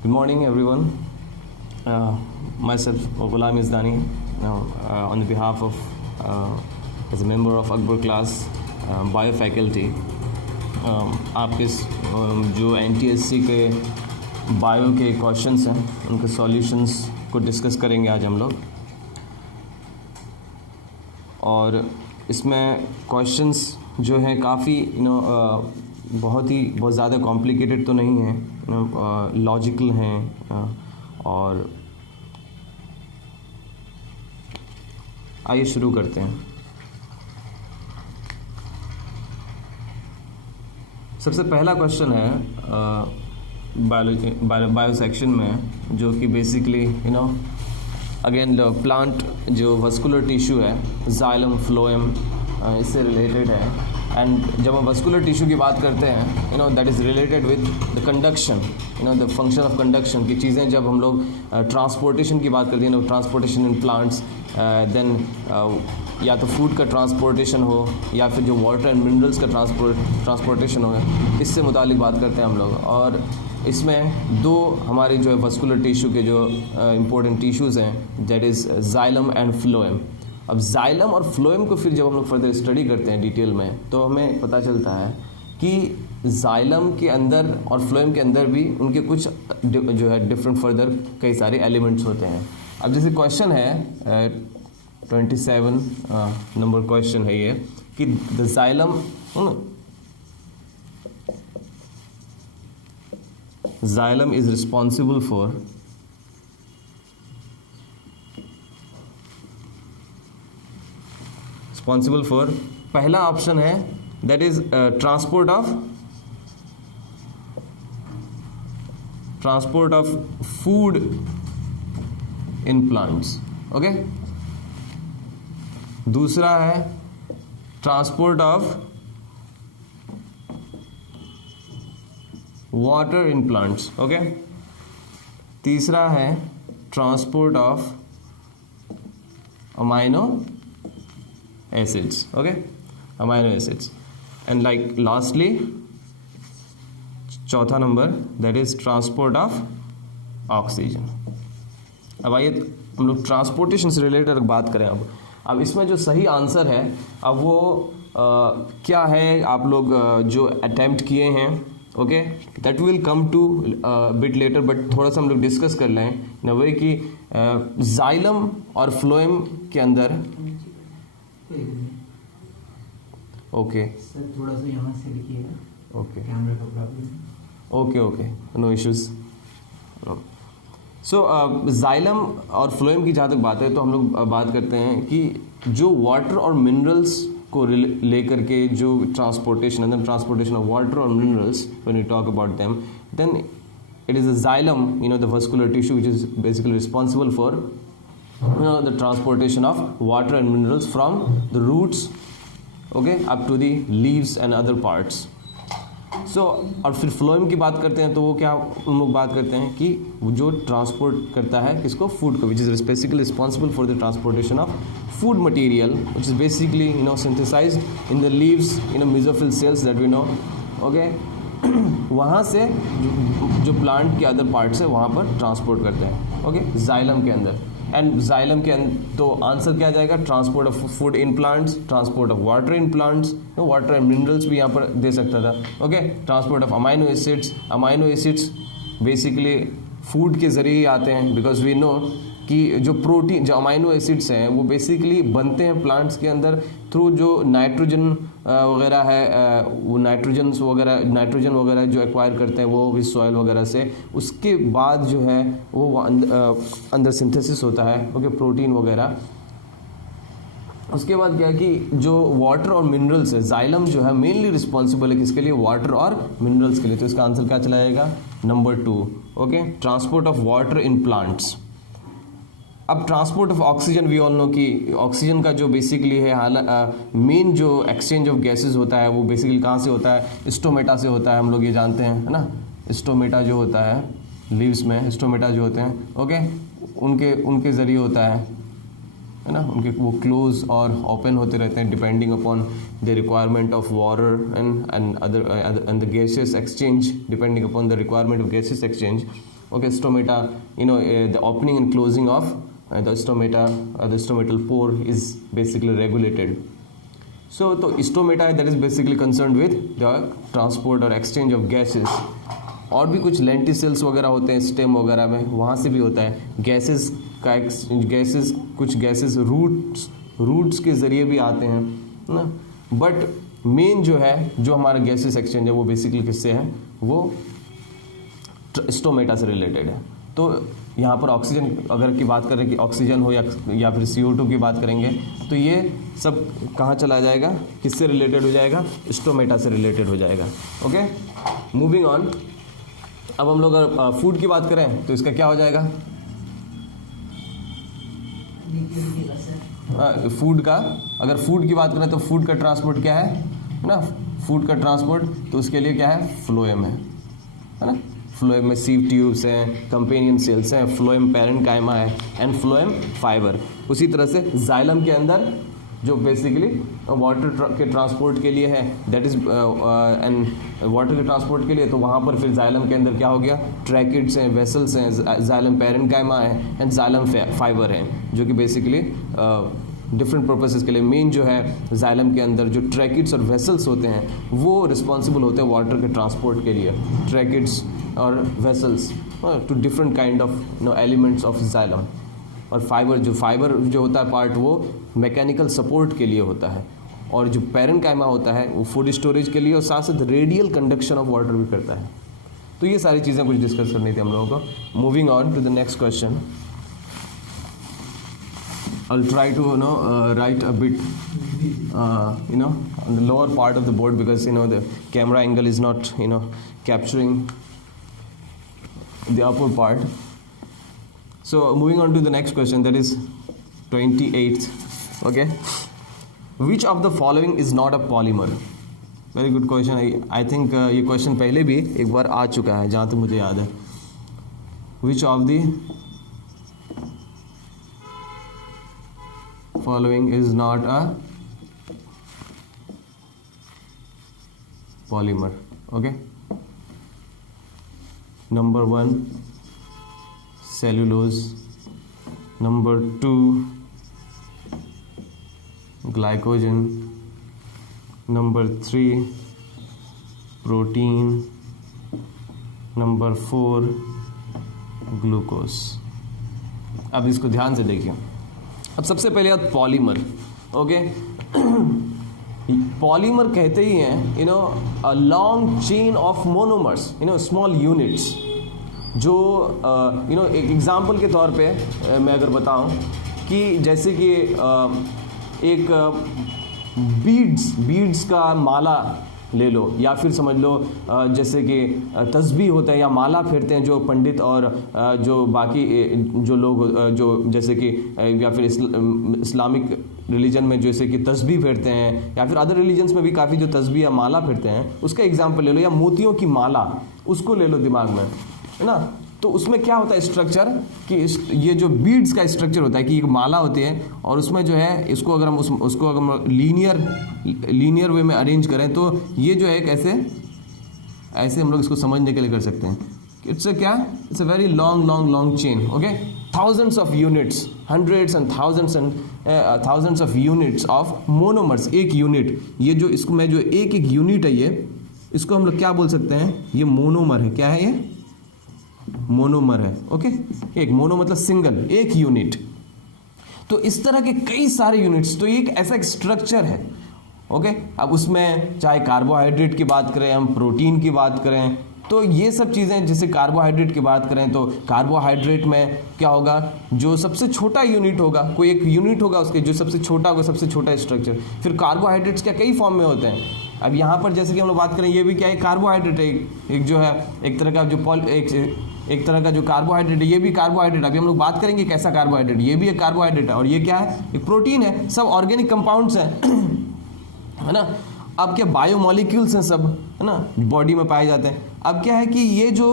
Good morning, everyone. Myself, Ghulam Izdani, on behalf of, as a member of Akbar class, Bio faculty, आपके जो NTSC के bio के questions हैं उनके solutions को डिस्कस करेंगे आज हम लोग। और इसमें क्वेश्चंस जो हैं काफ़ी बहुत ज़्यादा कॉम्प्लिकेटेड तो नहीं हैं, लॉजिकल हैं। और आइए शुरू करते हैं। सबसे पहला क्वेश्चन है बायो सेक्शन में, जो कि बेसिकली अगेन प्लांट जो वस्कुलर टिश्यू है, जाइलम फ्लोएम, इससे रिलेटेड है। एंड जब हम वस्कुलर टिश्यू की बात करते हैं that is related with the conduction, the function of conduction की चीज़ें। जब हम लोग ट्रांसपोर्टेशन की बात करते हैं, ट्रांसपोर्टेशन इन प्लांट्स, देन या तो फूड का ट्रांसपोर्टेशन हो या फिर जो वाटर एंड मिनरल्स का ट्रांसपोर्टेशन हो, इससे मुतालिक बात करते हैं हम लोग। और इसमें दो हमारे जो है वस्कुलर टिश्यू के जो इम्पोर्टेंट टिश्यूज़ हैं, that is xylem and phloem. अब जाइलम और फ्लोएम को फिर जब हम लोग फर्दर स्टडी करते हैं डिटेल में, तो हमें पता चलता है कि जाइलम के अंदर और फ्लोएम के अंदर भी उनके कुछ जो है डिफरेंट फर्दर कई सारे एलिमेंट्स होते हैं। अब जैसे क्वेश्चन है 27 नंबर क्वेश्चन है ये, कि the xylem is responsible for पहला ऑप्शन है that is transport of food in plants. Okay, दूसरा है transport of water in plants. Okay, तीसरा है transport of amino acids. Okay, amino acids. And like lastly चौथा number that is transport of oxygen. अब आइए हम लोग ट्रांसपोर्टेशन से रिलेटेड बात करें। अब इसमें जो सही आंसर है, अब वो क्या है, आप लोग जो अटेम्प्ट किए हैं, okay, that will come two bit letter, but थोड़ा सा हम लोग डिस्कस कर लें इन वे कि जाइलम और फ्लोएम के अंदर। ओके सर, थोड़ा सा यहाँ से लिखिएगा। ओके, कैमरा का problem. Okay, no issues. So xylem और फ्लोएम की जहाँ तक बात है, तो हम लोग बात करते हैं कि जो वाटर और मिनरल्स को लेकर के जो ट्रांसपोर्टेशन ऑफ वाटर और minerals, when we talk about them, then it is the xylem, the vascular tissue which is basically responsible for the transportation of water and minerals from the roots, okay, up to the leaves and other parts. So और फिर phloem की बात करते हैं, तो वो क्या हम लोग बात करते हैं कि वो जो ट्रांसपोर्ट करता है किसको, फूड को, which is basically responsible for the transportation of food material which is basically synthesized in the leaves, mesophyll cells that we know. Okay, वहाँ से जो प्लांट के अदर पार्ट्स है वहाँ पर ट्रांसपोर्ट करते हैं, ओके, जाइलम के अंदर। एंड जाइलम के तो आंसर क्या जाएगा, transport of food in plants, transport of water in plants, water and minerals भी यहाँ पर दे सकता था। Okay, transport of amino acids basically food के ज़रिए ही आते हैं, बिकॉज वी नो कि जो प्रोटीन, जो अमाइनो एसिड्स हैं, वो बेसिकली बनते हैं प्लांट्स के अंदर थ्रू जो नाइट्रोजन वगैरह है, वो नाइट्रोजन वगैरह जो एक्वायर करते हैं वो भी सॉइल वगैरह से, उसके बाद जो है वो अंदर सिंथेसिस होता है, ओके, प्रोटीन वगैरह। उसके बाद क्या है कि जो वाटर और मिनरल्स है, जाइलम जो है मेनली रिस्पॉन्सिबल है किसके लिए, वाटर और मिनरल्स के लिए। तो इसका आंसर क्या चला जाएगा, number 2। Okay, transport of water in plants. अब transport of oxygen, we all know कि ऑक्सीजन का जो बेसिकली है मेन जो एक्सचेंज ऑफ गैसेस होता है वो बेसिकली कहाँ से होता है, स्टोमेटा से होता है, हम लोग ये जानते हैं, है ना। स्टोमेटा जो होता है लीव्स में, स्टोमेटा जो होते हैं, ओके, उनके ज़रिए होता है ना, उनके वो क्लोज और ओपन होते रहते हैं depending upon the requirement of water and other and the gases exchange, depending upon the requirement of gases exchange. Okay, stomata, the opening and closing of the stomata, the stomatal pore is basically regulated. So stomata that is basically concerned with the transport or exchange of gases. और भी कुछ lenticels वगैरह होते हैं stem वगैरह में, वहाँ से भी होता है गैसेस कुछ गैसेस रूट्स के ज़रिए भी आते हैं ना. बट मेन जो है जो हमारा गैसेस एक्सचेंज है वो बेसिकली किससे है, वो स्टोमेटा से रिलेटेड है. तो यहाँ पर ऑक्सीजन अगर की बात करें कि ऑक्सीजन हो या फिर CO2 की बात करेंगे तो ये सब कहाँ चला जाएगा, किससे रिलेटेड हो जाएगा, स्टोमेटा से रिलेटेड हो जाएगा. Okay, moving on. अब हम लोग अगर फूड की बात करें तो इसका क्या हो जाएगा, फूड का, अगर फूड की बात करें तो फूड का ट्रांसपोर्ट क्या है ना, फूड का ट्रांसपोर्ट तो उसके लिए क्या है, फ्लोएम है ना. फ्लोएम में सीव ट्यूब्स हैं, कंपेनियन सेल्स हैं, फ्लोएम पैरेन्काइमा है एंड फ्लोएम फाइबर. उसी तरह से जाइलम के अंदर जो बेसिकली वाटर के ट्रांसपोर्ट के लिए है, दैट इज एंड वाटर के ट्रांसपोर्ट के लिए, तो वहाँ पर फिर जाइलम के अंदर क्या हो गया, ट्रैकिड्स हैं, वेसल्स हैं, जाइलम पैरेन्काइमा है एंड जाइलम फाइबर है, जो कि बेसिकली डिफरेंट पर्पसेस के लिए. मेन जो है जाइलम के अंदर जो ट्रैकिड्स और वेसल्स होते हैं वो रिस्पॉन्सिबल होते हैं वाटर के ट्रांसपोर्ट के लिए. ट्रैकिड्स और vessels two different kind of elements of xylem. और फाइबर जो होता है पार्ट वो मैकेनिकल सपोर्ट के लिए होता है. और जो पैरेन्काइमा होता है वो फूड स्टोरेज के लिए और साथ साथ रेडियल कंडक्शन ऑफ वाटर भी करता है. तो ये सारी चीज़ें कुछ डिस्कस करनी थी हम लोगों को. Moving on to the next question. I'll try to write a bit on the lower part of the board because the camera angle is not capturing the upper part. So moving on to the next question, that is 28th. Okay, which of the following is not a polymer? Very good question. I think ये question पहले भी एक बार आ चुका है जहाँ तक मुझे याद है. Which of the following is not a polymer? Okay, number 1 cellulose, number 2 glycogen, number 3 protein, number 4 glucose. अब इसको ध्यान से देखिए. अब सबसे पहले बात पॉलीमर. ओके, पॉलीमर कहते ही हैं a long chain of monomers, small units. जो एक एग्जांपल के तौर पे मैं अगर बताऊं कि जैसे कि एक बीड्स का माला ले लो, या फिर समझ लो जैसे कि तस्बीह होता है या माला फेरते हैं जो पंडित और जो बाकी जो लोग जो जैसे कि या फिर इस्लामिक रिलीजन में जैसे कि तस्बीह फेरते हैं, या फिर अदर रिलीजन्स में भी काफ़ी जो तस्बीह या माला फेरते हैं, उसका एग्जाम्पल ले लो. या मोतियों की माला, उसको ले लो दिमाग में, है ना. तो उसमें क्या होता है स्ट्रक्चर, कि ये जो बीड्स का स्ट्रक्चर होता है कि एक माला होती है और उसमें जो है इसको अगर हम उसको अगर हम लीनियर वे में अरेंज करें तो ये जो है एक ऐसे हम लोग इसको समझने के लिए कर सकते हैं. It's a very long chain. Okay, thousands of units, hundreds and thousands of units of monomers. एक यूनिट, ये जो इसको मैं जो एक यूनिट है ये, इसको हम लोग क्या बोल सकते हैं, ये मोनोमर है. क्या है ये, मोनोमर है. ओके, एक मोनो मतलब सिंगल, एक यूनिट. तो इस तरह के कई सारे यूनिट्स, तो ये एक ऐसा स्ट्रक्चर है. ओके, अब उसमें चाहे कार्बोहाइड्रेट की बात करें, हम प्रोटीन की बात करें, तो ये सब चीज़ें, जैसे कार्बोहाइड्रेट की बात करें तो कार्बोहाइड्रेट में क्या होगा, जो सबसे छोटा यूनिट होगा, कोई एक यूनिट होगा उसके जो सबसे छोटा होगा, सबसे छोटा स्ट्रक्चर. फिर कार्बोहाइड्रेट्स क्या कई फॉर्म में होते हैं. अब यहाँ पर जैसे कि हम लोग बात करें, ये भी क्या है, कार्बोहाइड्रेट है. एक जो है एक तरह का जो एक तरह का जो कार्बोहाइड्रेट है, ये भी कार्बोहाइड्रेट. अभी हम लोग बात करेंगे कैसा कार्बोहाइड्रेट, ये भी एक कार्बोहाइड्रेट है. और ये क्या है, एक प्रोटीन है. सब ऑर्गेनिक कंपाउंड्स हैं, है ना. अब क्या बायोमोलिक्यूल्स हैं सब, है ना, बॉडी में पाए जाते हैं। अब क्या है कि ये जो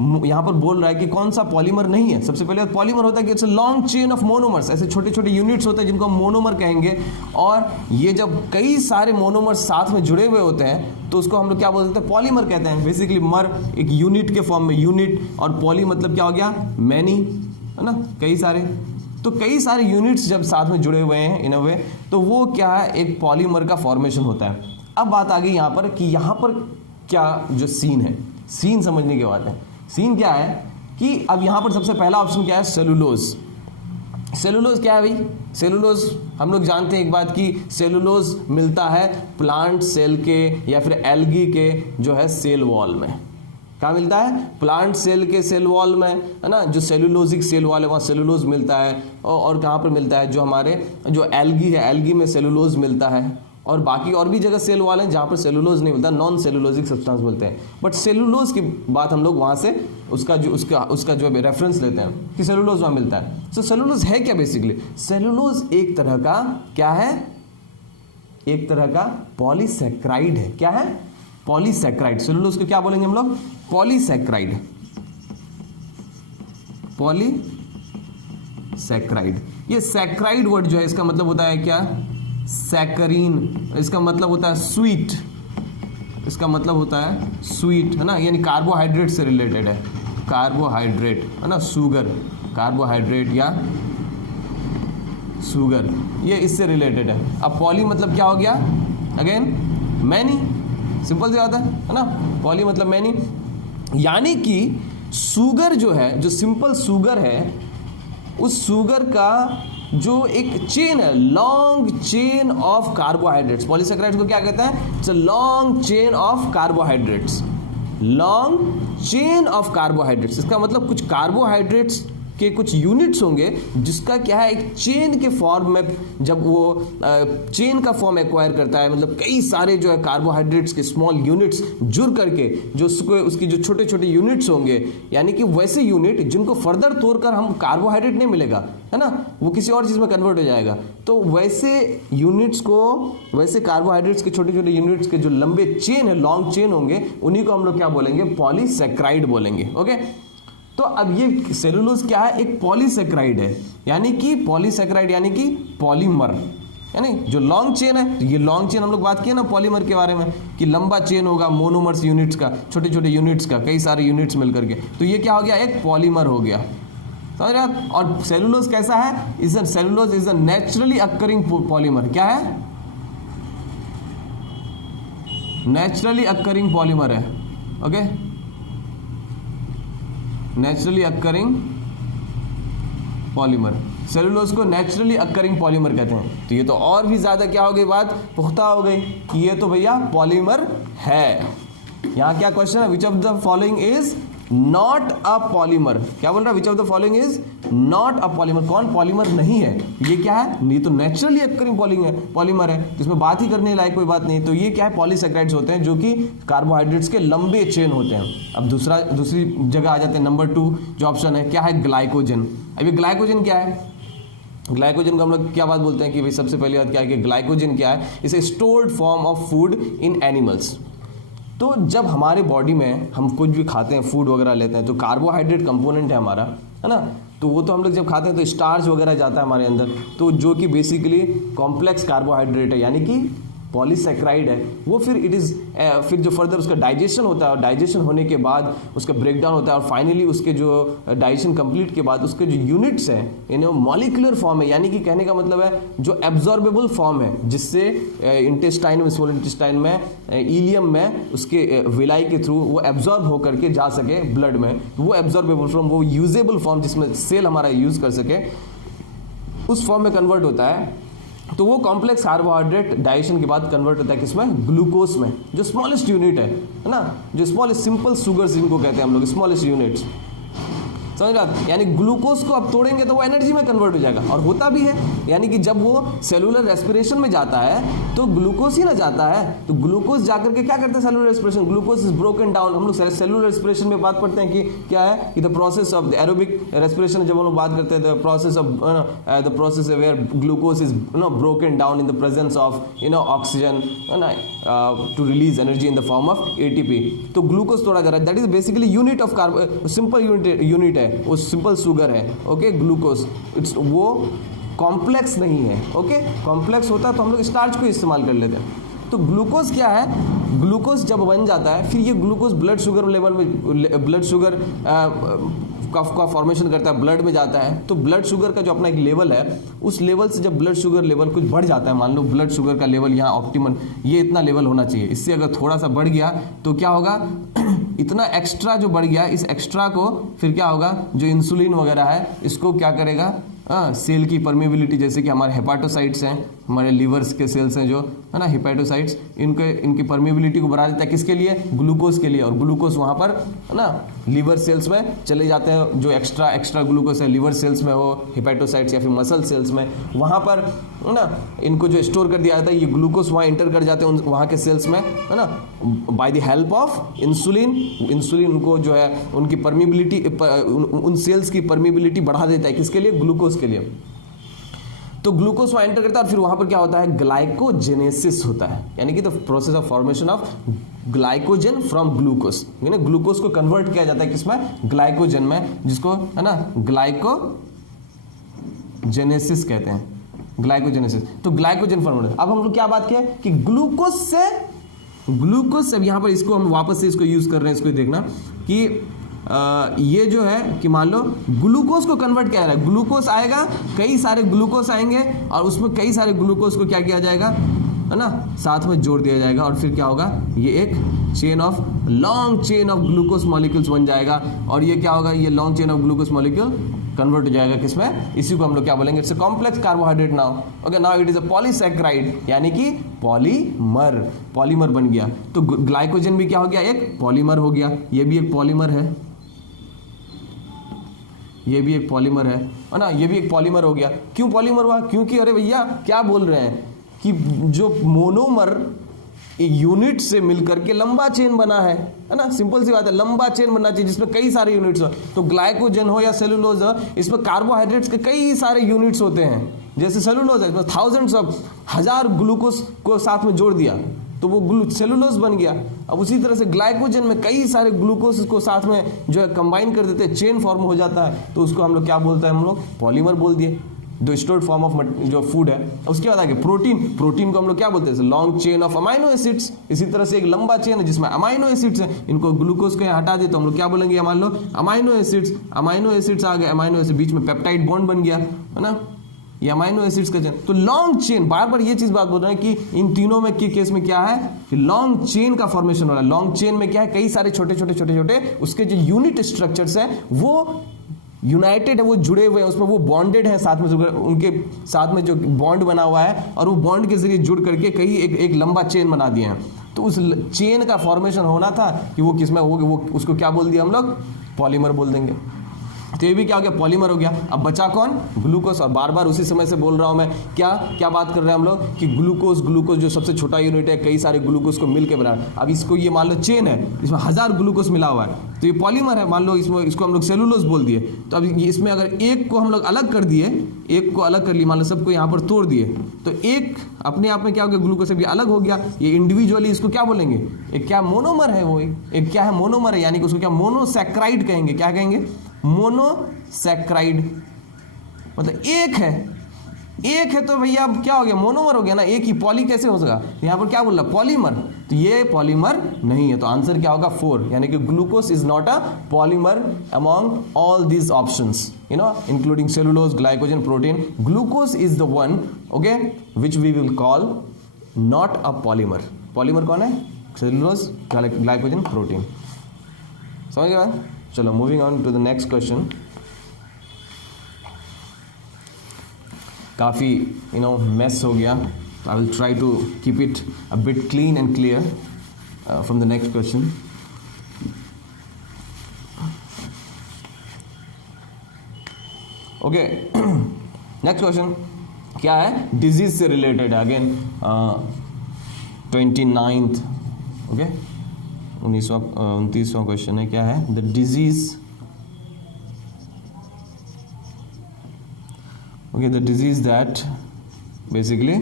यहाँ पर बोल रहा है कि कौन सा पॉलीमर नहीं है, सबसे पहले पॉलीमर होता है कि it's a long chain of monomers, ऐसे छोटे छोटे यूनिट्स होते हैं जिनको हम मोनोमर कहेंगे। और ये जब कई सारे मोनोमर्स साथ में जुड़े हुए होते हैं तो उसको हम लोग क्या बोलते हैं, पॉलीमर कहते हैं। बेसिकली मर एक यूनिट के फॉर्म में, यूनिट, और पॉली मतलब क्या हो गया, मैनी, है ना, कई सारे। तो कई सारे यूनिट्स जब साथ में जुड़े हुए हैं इन अ वे, तो वो क्या है, एक पॉलीमर का फॉर्मेशन होता है। अब बात आ गई यहाँ पर कि यहाँ पर क्या जो सीन है, सीन समझने की बात है। सीन क्या है कि अब यहाँ पर सबसे पहला ऑप्शन क्या है, सेलुलोज। सेलुलोज क्या है भाई, सेलुलोज हम लोग जानते हैं एक बात कि सेलुलोज मिलता है प्लांट सेल के या फिर एल्गी के जो है सेल वॉल में। कहाँ मिलता है, प्लांट सेल के सेल वॉल में, है ना, जो सेलुलोजिक सेल वॉल है वहाँ सेलुलोज मिलता है। और कहाँ पर मिलता है, जो हमारे जो एल्गी है, एल्गी में सेलुलोज मिलता है। और बाकी और भी जगह सेल वॉल हैं जहाँ पर सेलुलोज नहीं मिलता, नॉन सेलुलोजिक सब्सटेंस मिलते हैं। बट सेलुलोज की बात हम लोग वहाँ से उसका जो रेफरेंस लेते हैं कि सेलुलोज वहाँ मिलता है। सो सेलुलोज है क्या, बेसिकली सेलुलोज एक तरह का क्या है, एक तरह का पॉलीसैकेराइड है। क्या है, पॉलीसैकेराइड। सेलुलोज को क्या बोलेंगे हम लोग, पॉलीसैकेराइड। पॉलीसैकेराइड, ये सैकेराइड वर्ड जो है इसका मतलब होता है क्या, सैकरीन, इसका मतलब होता है स्वीट, इसका मतलब होता है स्वीट, है ना, यानी कार्बोहाइड्रेट से रिलेटेड है, कार्बोहाइड्रेट, है ना, शुगर, कार्बोहाइड्रेट या शुगर, ये इससे रिलेटेड है। अब पॉली मतलब क्या हो गया, अगेन मैनी, सिंपल से आता है ना, पॉली मतलब मैनी, यानी कि शुगर जो है, जो सिंपल शुगर है, उस शुगर का जो एक चेन है, long chain of carbohydrates. Polysaccharides को क्या कहते हैं, it's a long chain of carbohydrates, long chain of carbohydrates. इसका मतलब कुछ कार्बोहाइड्रेट्स के कुछ यूनिट्स होंगे जिसका क्या है, एक चेन के फॉर्म में, जब वो चेन का फॉर्म एक्वायर करता है, मतलब कई सारे जो है कार्बोहाइड्रेट्स के स्मॉल यूनिट्स जुड़ करके जो उसकी जो छोटे छोटे यूनिट्स होंगे, यानी कि वैसे यूनिट जिनको फर्दर तोड़कर हम कार्बोहाइड्रेट नहीं मिलेगा, है ना, वो किसी और चीज़ में कन्वर्ट हो जाएगा। तो वैसे यूनिट्स को, वैसे कार्बोहाइड्रेट्स के छोटे छोटे यूनिट्स के जो लंबे चेन है, लॉन्ग चेन होंगे, उन्हीं को हम लोग क्या बोलेंगे, पॉलीसैकेराइड बोलेंगे। ओके, तो अब ये सेलुलोज क्या है, एक पॉलीसैकेराइड है, यानी कि पॉलीसैकेराइड यानी कि पॉलीमर, यानी जो लॉन्ग चेन है। तो ये लॉन्ग चेन हम लोग बात किए ना पॉलीमर के बारे में कि लंबा चेन होगा मोनोमर्स यूनिट्स का, छोटे छोटे यूनिट्स का, कई सारे यूनिट्स मिलकर के, तो ये क्या हो गया, एक पॉलीमर हो गया, समझ रहे आप। और सेलुलोज कैसा है, cellulose is a naturally occurring polymer. क्या है, नेचुरली अक्करिंग पॉलीमर है। Okay, naturally occurring polymer, cellulose को नेचुरली अक्करिंग पॉलीमर कहते हैं। तो ये तो और भी ज्यादा क्या हो गई, बात पुख्ता हो गई कि ये तो भैया पॉलीमर है। यहां क्या क्वेश्चन है, which of the following is not a polymer. क्या बोल रहा है, which of the following is not a polymer, कौन पॉलीमर नहीं है, ये क्या है, ये तो नेचुरली अक्करिंग पॉलीमर है, जिसमें बात ही करने लायक कोई बात नहीं। तो ये क्या है, पॉलीसैकेराइड्स होते हैं जो कि कार्बोहाइड्रेट्स के लंबे चेन होते हैं। अब दूसरी जगह आ जाते हैं, नंबर 2 जो ऑप्शन है, क्या है, ग्लाइकोजन। अभी ग्लाइकोजन क्या है, ग्लाइकोजन को हम लोग क्या बात बोलते हैं कि भाई सबसे पहली बात क्या है कि ग्लाइकोजन क्या है, it's a stored form of food in animals. तो जब हमारे बॉडी में हम कुछ भी खाते हैं, फूड वगैरह लेते हैं, तो कार्बोहाइड्रेट कंपोनेंट है हमारा, है ना, तो वो तो हम लोग जब खाते हैं तो स्टार्च वगैरह जाता है हमारे अंदर, तो जो कि बेसिकली कॉम्प्लेक्स कार्बोहाइड्रेट है, यानी कि पॉलीसैकेराइड है। वो फिर जो फर्दर उसका डाइजेशन होता है, और डाइजेशन होने के बाद उसका ब्रेकडाउन होता है, और फाइनली उसके जो डाइजेशन कंप्लीट के बाद उसके जो यूनिट्स हैं इन्हें मॉलिक्यूलर फॉर्म है, यानी कि कहने का मतलब है जो एब्जॉर्बेबल फॉर्म है, जिससे इंटेस्टाइन में, स्मॉल इंटेस्टाइन में, इलियम में उसके विलाई के थ्रू वो एब्जॉर्ब होकर के जा सके ब्लड में, वो एब्जॉर्बेबल फॉर्म, वो यूजेबल फॉर्म जिसमें सेल हमारा यूज कर सके, उस फॉर्म में कन्वर्ट होता है। तो वो कॉम्प्लेक्स कार्बोहाइड्रेट डाइजेशन के बाद कन्वर्ट होता है किसमें, ग्लूकोज में, जो स्मॉलेस्ट यूनिट है ना, जो स्मॉलेस्ट सिंपल सुगर्स जिनको कहते हैं हम लोग, स्मॉलेस्ट यूनिट्स। समझ रहे आप? यानी ग्लूकोज को अब तोड़ेंगे तो वो एनर्जी में कन्वर्ट हो जाएगा, और होता भी है। यानी कि जब वो सेलुलर रेस्पिरेशन में जाता है तो ग्लूकोज ही ना जाता है, तो ग्लूकोज जाकर के क्या करते हैं cellular respiration, glucose is broken down. हम लोग सेलुलर रेस्पिरेशन में बात करते हैं कि क्या है कि the process of aerobic respiration, जब हम लोग बात करते हैं the process of the process where glucose is broken down in the presence of oxygen to release energy in the form of ATP. तो ग्लूकोज तोड़ा जा रहा है, that is basically unit of carbon, simple unit है, वो simple sugar है। Okay, glucose it's वो complex नहीं है। ओके, कॉम्प्लेक्स होता तो हम लोग स्टार्च को इस्तेमाल कर लेते हैं। तो ग्लूकोज क्या है, ग्लूकोज जब बन जाता है फिर ये ग्लूकोज ब्लड शुगर लेवल में, ब्लड शुगर का फॉर्मेशन करता है, ब्लड में जाता है। तो ब्लड शुगर का जो अपना एक लेवल है, उस लेवल से जब ब्लड शुगर लेवल कुछ बढ़ जाता है, मान लो ब्लड शुगर का लेवल यहाँ ऑप्टिमम ये इतना लेवल होना चाहिए, इससे अगर थोड़ा सा बढ़ गया तो क्या होगा इतना एक्स्ट्रा जो बढ़ गया, इस एक्स्ट्रा को फिर क्या होगा, जो इंसुलिन वगैरह है इसको क्या करेगा, सेल की परमेबिलिटी, जैसे कि हमारे हेपाटोसाइट्स हैं, हमारे लीवर्स के सेल्स हैं जो है ना हेपाटोसाइट्स, इनकी परमेबिलिटी को बढ़ा देता है, किसके लिए, ग्लूकोज के लिए। और ग्लूकोज वहाँ पर है ना लीवर सेल्स में चले जाते हैं, जो एक्स्ट्रा ग्लूकोज है लीवर सेल्स में हो, हेपाटोसाइट्स या फिर मसल सेल्स में, वहाँ पर है ना इनको जो स्टोर कर दिया जाता है, ये ग्लूकोज वहाँ इंटर कर जाते हैं वहाँ के सेल्स में, है ना, by the help of insulin. Insulin उनको जो है उनकी परमेबिलिटी, उन सेल्स की परमेबिलिटी बढ़ा देता है, किसके लिए, ग्लूकोज के लिए। तो ग्लूकोज वहाँ एंटर करता है और फिर वहाँ पर क्या होता है, ग्लाइकोजेनेसिस होता है, यानी कि the process of formation of glycogen from glucose, यानी ग्लूकोज को कन्वर्ट किया जाता है किसमें, ग्लाइकोजन में, जिसको है ना ग्लाइकोजेनेसिस कहते हैं, ग्लाइकोजेनेसिस। तो ग्लाइकोजन फॉर्मेशन। अब हम लोग क्या बात किया कि ग्लूकोज से यहाँ पर इसको हम वापस से इसको यूज कर रहे हैं, इसको देखना कि ये जो है कि मान लो ग्लूकोज को कन्वर्ट किया जा रहा है, ग्लूकोज आएगा, कई सारे ग्लूकोज आएंगे और उसमें कई सारे ग्लूकोज को क्या किया जाएगा, है ना, साथ में जोड़ दिया जाएगा, और फिर क्या होगा, ये एक long chain of glucose molecules बन जाएगा। और ये क्या होगा, ये long chain of glucose molecule convert हो जाएगा किसमें, इसी को हम लोग क्या बोलेंगे, it's a complex carbohydrate now. Okay, now it is a polysaccharide, यानी कि पॉलीमर बन गया। तो ग्लाइकोजन भी क्या हो गया, एक पॉलीमर हो गया, ये भी एक पॉलीमर है, ये भी एक पॉलीमर है ना, ये भी एक पॉलीमर हो गया। क्यों पॉलीमर हुआ, क्योंकि अरे भैया क्या बोल रहे हैं कि जो मोनोमर यूनिट से मिलकर के लंबा चेन बना है ना, सिंपल सी बात है, लंबा चेन बनना चाहिए जिसमें कई सारे यूनिट्स हो। तो ग्लाइकोजन हो या सेलुलोज हो, इसमें कार्बोहाइड्रेट्स के कई सारे यूनिट्स होते हैं, जैसे सेलुलोज है इसमें थाउजेंड्स ऑफ, 1000 ग्लूकोज को साथ में जोड़ दिया तो वो सेलुलोज बन गया। अब उसी तरह से ग्लाइकोजन में कई सारे ग्लूकोज को साथ में जो है कंबाइन कर देते हैं, चेन फॉर्म हो जाता है, तो उसको हम लोग क्या बोलते हैं, हम लोग पॉलीमर बोल दिए, द स्टोर्ड फॉर्म ऑफ जो फूड है। उसके बाद आगे प्रोटीन को हम लोग क्या बोलते हैं, long chain of amino acids. इसी तरह से एक लंबा चेन है जिसमें अमाइनो एसिड्स है, इनको ग्लूकोज को हटा दे तो हम लोग क्या बोलेंगे, मान लो अमाइनो एसिड्स आ गए, अमाइनो एसिड बीच में पेप्टाइड बॉन्ड बन गया, है ना, ये अमाइनो एसिड्स का चेन। तो लॉन्ग चेन, बार बार ये चीज बात बोल रहे हैं कि इन तीनों में के केस में क्या है कि लॉन्ग चेन का फॉर्मेशन हो रहा है। लॉन्ग चेन में क्या है, कई सारे छोटे छोटे उसके जो यूनिट स्ट्रक्चर्स हैं वो यूनाइटेड है, वो जुड़े हुए हैं, उसमें वो बॉन्डेड है साथ में, उनके साथ में जो बॉन्ड बना हुआ है और वो बॉन्ड के जरिए जुड़ करके कहीं एक लंबा चेन बना दिए हैं। तो उस चेन का फॉर्मेशन होना था कि वो किसमें हो, वो उसको क्या बोल दिया हम लोग, पॉलीमर बोल देंगे। तो ये भी क्या हो गया, पॉलीमर हो गया। अब बचा कौन, ग्लूकोज। और बार बार उसी समय से बोल रहा हूं मैं, क्या बात कर रहे हैं हम लोग कि ग्लूकोज जो सबसे छोटा यूनिट है, कई सारे ग्लूकोज को मिलकर बना। अब इसको ये मान लो चेन है, इसमें 1000 ग्लूकोज मिला हुआ है, तो ये पॉलीमर है, मान लो इसको हम लोग सेलुलोज बोल दिए। तो अब इसमें अगर एक को हम लोग अलग कर दिए, एक को अलग कर लिए, मान लो सबको यहाँ पर तोड़ दिए, तो एक अपने आप में क्या हो गया, ग्लूकोज से भी अलग हो गया। ये इंडिविजुअली इसको क्या बोलेंगे, एक क्या मोनोमर है, वो एक क्या है, मोनोमर है, यानी कि उसको क्या मोनोसैकेराइड कहेंगे। क्या कहेंगे, मोनोसैकेराइड। मतलब एक है तो भैया अब क्या हो गया, मोनोमर हो गया ना, एक ही। पॉली कैसे हो सका, यहां पर क्या बोल रहा, पॉलीमर। तो ये पॉलीमर नहीं है, तो आंसर क्या होगा, 4, यानी कि glucose is not a polymer among all these options, including cellulose, glycogen, protein. Glucose is the one, okay, which we will call not a polymer. Polymer कौन है, सेलुलोज, ग्लाइकोजन, प्रोटीन। समझ गया। चलो moving on to the next question. काफ़ी mess हो गया, I will try to keep it a bit clean and clear from the next question. Okay, next question क्या है, डिजीज से रिलेटेड है अगेन, 29th, ओके 29वां क्वेश्चन है, क्या है, the disease, okay the disease that basically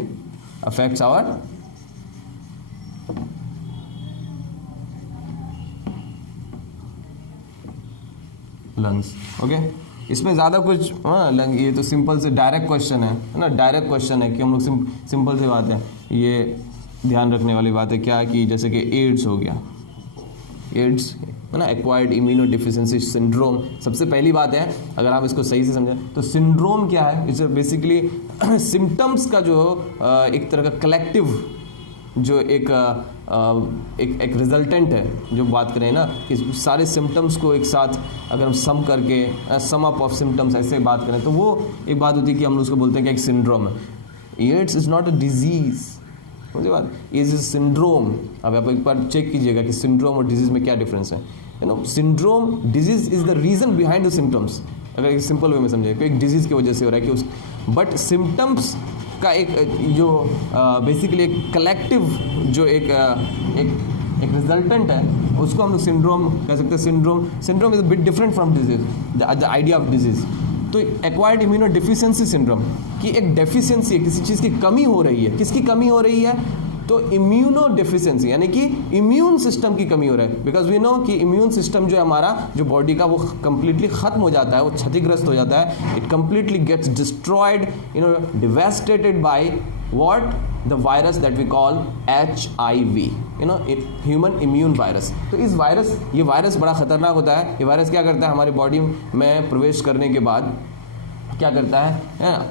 affects our lungs. Okay, इसमें ज़्यादा कुछ लंग, ये तो सिंपल से डायरेक्ट क्वेश्चन है ना, डायरेक्ट क्वेश्चन है कि हम लोग सिंपल सी बात है, ये ध्यान रखने वाली बात है क्या, कि जैसे कि एड्स हो गया, एड्स है ना, एक्वायर्ड इम्यूनो डिफिशियंसी सिंड्रोम। सबसे पहली बात है, अगर आप इसको सही से समझें तो सिंड्रोम क्या है, इट्स बेसिकली सिम्टम्स का जो एक तरह का कलेक्टिव जो एक रिजल्टेंट है, जो बात करें ना कि सारे सिम्टम्स को एक साथ अगर हम सम करके सम अप ऑफ सिम्टम्स ऐसे बात करें तो वो एक बात होती है कि हम उसको बोलते हैं कि एक सिंड्रोम है। AIDS is not a disease, मुझे बात इज सिंड्रोम। अब आप एक बार चेक कीजिएगा कि सिंड्रोम और डिजीज में क्या डिफरेंस है। You know, syndrome, disease is the reason behind the symptoms, अगर एक सिंपल वे में समझे तो एक डिजीज की वजह से हो रहा है कि उस, बट सिम्टम्स का एक जो बेसिकली एक कलेक्टिव जो एक रिजल्टेंट है उसको हम लोग सिंड्रोम कह सकते हैं। Syndrome is a bit different from disease, the idea of disease. तो एक्वायर्ड इम्यूनो डिफिशियंसी सिंड्रोम की एक डेफिशिएंसी है, किसी चीज़ की कमी हो रही है। किसकी कमी हो रही है, तो इम्यूनो डिफिशियंसी, यानी कि इम्यून सिस्टम की कमी हो रहा है। बिकॉज वी नो कि इम्यून सिस्टम जो है हमारा, जो बॉडी का, वो कंप्लीटली खत्म हो जाता है, वो क्षतिग्रस्त हो जाता है। It completely gets destroyed, you know, devastated by what, the virus that we call HIV, you know, human immune virus. तो इस वायरस, ये वायरस बड़ा खतरनाक होता है। ये वायरस क्या करता है, हमारी बॉडी में प्रवेश करने के बाद क्या करता है,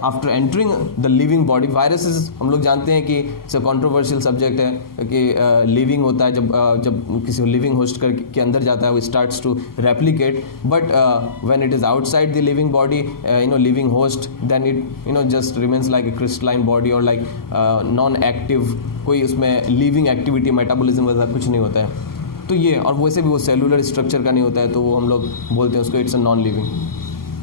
after entering the living body, viruses हम लोग जानते हैं कि इट्स अ कंट्रोवर्शियल सब्जेक्ट है कि लिविंग होता है, जब किसी लिविंग होस्ट के अंदर जाता है वो starts to replicate, but when it is outside the living body, you know, living host, then it, you know, just remains like a crystalline body और लाइक नॉन एक्टिव, कोई उसमें लिविंग एक्टिविटी, मेटाबॉलिज्म वगैरह कुछ नहीं होता है। तो ये, और वैसे भी वो सेलुलर स्ट्रक्चर का नहीं होता है, तो वो हम लोग बोलते हैं उसको इट्स अ नॉन लिविंग।